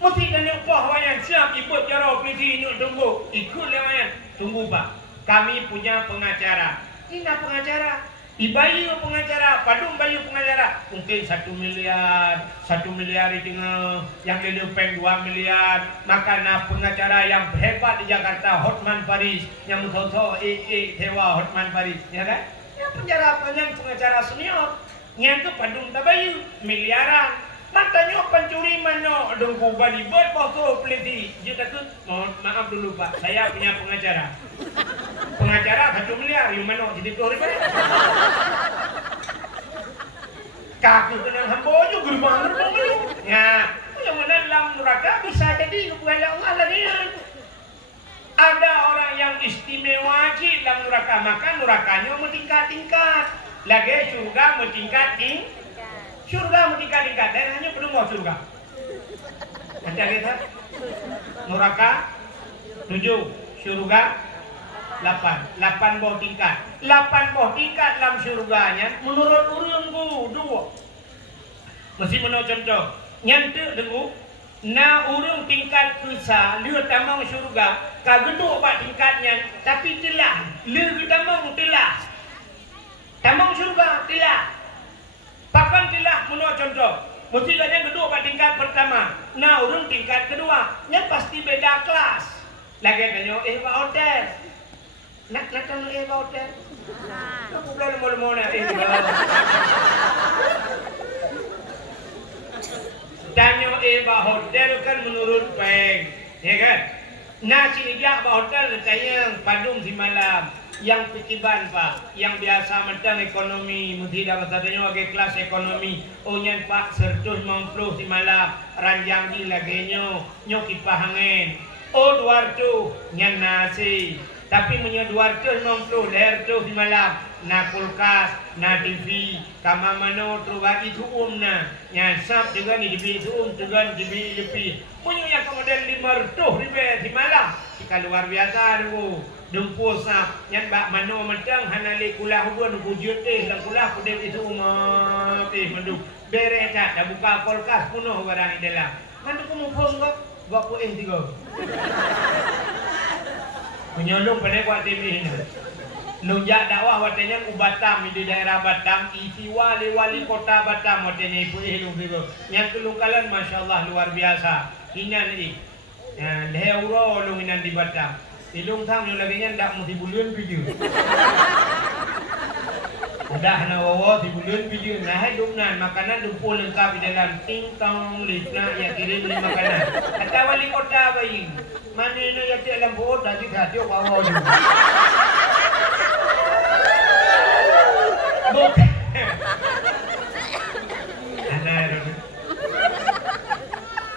mesti kena upah wayan siap ikut cara polisi nak tunggu ikut wayan tunggu pak kami punya pengacara ini pengacara Ibayu pengacara, padung bayu pengacara mungkin 1 miliar itu yang dilepeng 2 miliar. Maka na pengacara yang hebat di Jakarta Hotman Paris yang betul Dewa Hotman Paris, ya kan? Ya pengacara senior yang tu padung tabayu miliaran. Matanya pencuri mana dengku bali buat bosok peliti. Dia kata maaf dulu Pak, saya punya pengacara. pengacara 1 miliar, yang mana jadi 10 ribu. Kaki kena hamba juga gerbang ya. Yang mana dalam neraka bisa jadi kebualan Allah lagi. Ada orang yang istimewa dalam neraka, maka nerakanya bertingkat-tingkat. Lagi surga bertingkat-tingkat. Dan hanya belum mau surga. Nanti kita neraka 7, surga 8 bawah tingkat. 8 bawah tingkat dalam surganya menurut urungku 2. Mesti menurut contoh. Nyantuk dengu na urung tingkat kusa liu tamang surga kageduk pak tingkatnya tapi telah liu tamang telah tamang surga telah pakan telah menurut contoh mesti yang geduk pak tingkat pertama na urung tingkat kedua nya pasti beda kelas lagi kanyo pak hotel nak kanyo pak hotel aku belum mau Tanya Pak hotel kan menurut peng, ya kan? Nah sini dia Pak hotel tanya padung si malam, yang pikiban Pak, yang biasa mentang ekonomi, mesti dah katanya wage kelas ekonomi. Oh nyan Pak 190 si malam, ranjang di lagi nyo kipahangin. Oh 200 nyan nasi, tapi punya 290 leher tu si malam. Na kulkas, na TV, kama mano terubagi tu na, nyasap dengan dibi tu dengan dibi lebih. Punya yang kemudian 500 ribu di malam, jika luar biasa dulu. Dumpu sap, yang bak mano mentang hanali kulah hubun kujut dan kulah kudem itu mendu bere tak, dah buka kulkas penuh barang di dalam. Mandu kamu phone kok, buat po tiga. Menyolong pada kuat TV ini. Lunjak dakwah watanya Batam di daerah Batam, isi wali kota Batam watanya ibu ilung itu. Yang kelungkalan masya Allah luar biasa. Inan ni, leheuro lunginan di Batam. Ilung sang yang lagi nya ndak mesti bulan video. Udah na wawa di bulan video. Nah hidupnan makanan dumpul lengkap di dalam ting tong litna yang kirim beli makanan. Kata wali kota bayi, mana ini yang tiap lampu dah kita tiap wawa juga.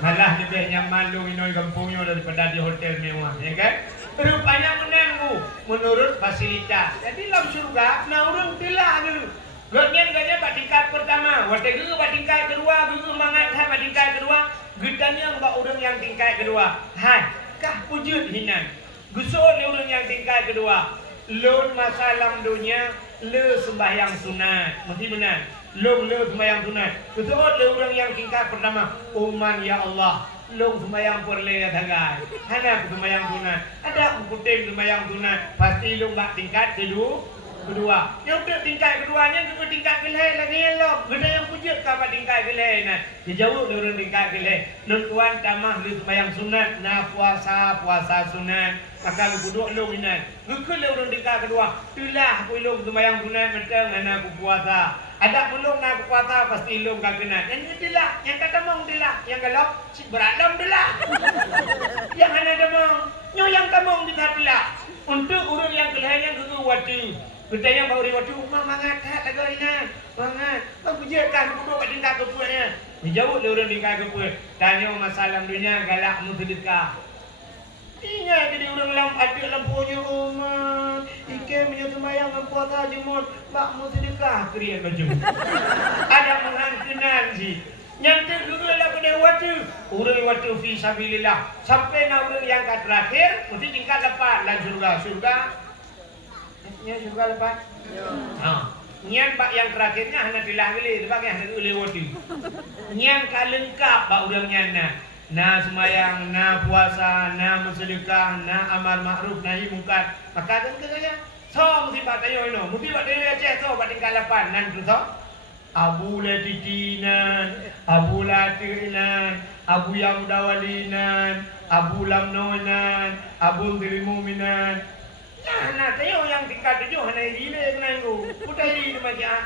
Malah lebih nyaman lu minum kampungnya daripada di hotel mewah, ya kan? Rupanya menanggu menurut fasilitas. Jadi dalam surga, nah orang tilah dulu. Gaknya pak tingkat pertama, waktu itu pak tingkat kedua, dulu mengatakan pak tingkat kedua, gedanya mbak orang yang tingkat kedua. Hai, kah pujud hinan. Gusur orang yang tingkat kedua. Lun masalah dunia, le sembahyang sunat, mesti benar. Le sembahyang sunat. Betul le orang yang tingkat pertama, uman ya Allah. Long sembahyang perle dagai. Hana sembahyang sunat. Ada kutem sembahyang sunat. Pasti long bak tingkat kedua. Yang tingkat keduanya juga tingkat keleh lagi lo. Gede yang pujut kapan tingkat keleh nah. Jauh orang tingkat keleh. Lun tuan tamah le sembahyang sunat, na puasa sunat. Maka lu duduk lu inan. Ngekul orang tingkat kedua. Itulah aku lu sembahyang sunat mentang anak aku puasa. Ada belum nak puasa pasti lu gak kena. Yang itulah, yang kata mong itulah, yang kalau si beralam itulah. Yang ada demong, nyo yang kamong ditatilah. Untuk urut yang kelihanya gugu waktu. Kita yang bauri waktu, mangat tak lagu inan. Mangat, kau pujakan duduk kat tingkat kepuanya. Dijauh le orang tingkat kepua. Tanya masalah dunia galak mu sedekah. Ingat jadi orang lam adik lampunya rumah. Ikan punya sembahyang dengan puasa jemut. Bak mu sedekah krian baju. Ada mengangkenan si. Nyantik juga lah pada waktu. Orang waktu fi sabilillah. Sampai na orang yang kat terakhir mesti tingkat lepas lan surga. Nya surga lepas. Nyan bak yang terakhirnya hanya dilah pilih, sebab yang hanya lewati. Nyan kalengkap bak orang nyana. Na semayang, na puasa, na bersedekah, na amar ma'ruf, nahi mungkar. Maka kan katanya, so mesti pak tayo ino, mesti pak tayo aceh so pak tingkat 8 nan tu so. Abu latitinan, Abu latinan, Abu yamdawalinan, Abu lamnoinan, Abu dilimuminan. Nah, tayo yang tingkat 7 hana ini kena itu. Putai ini macam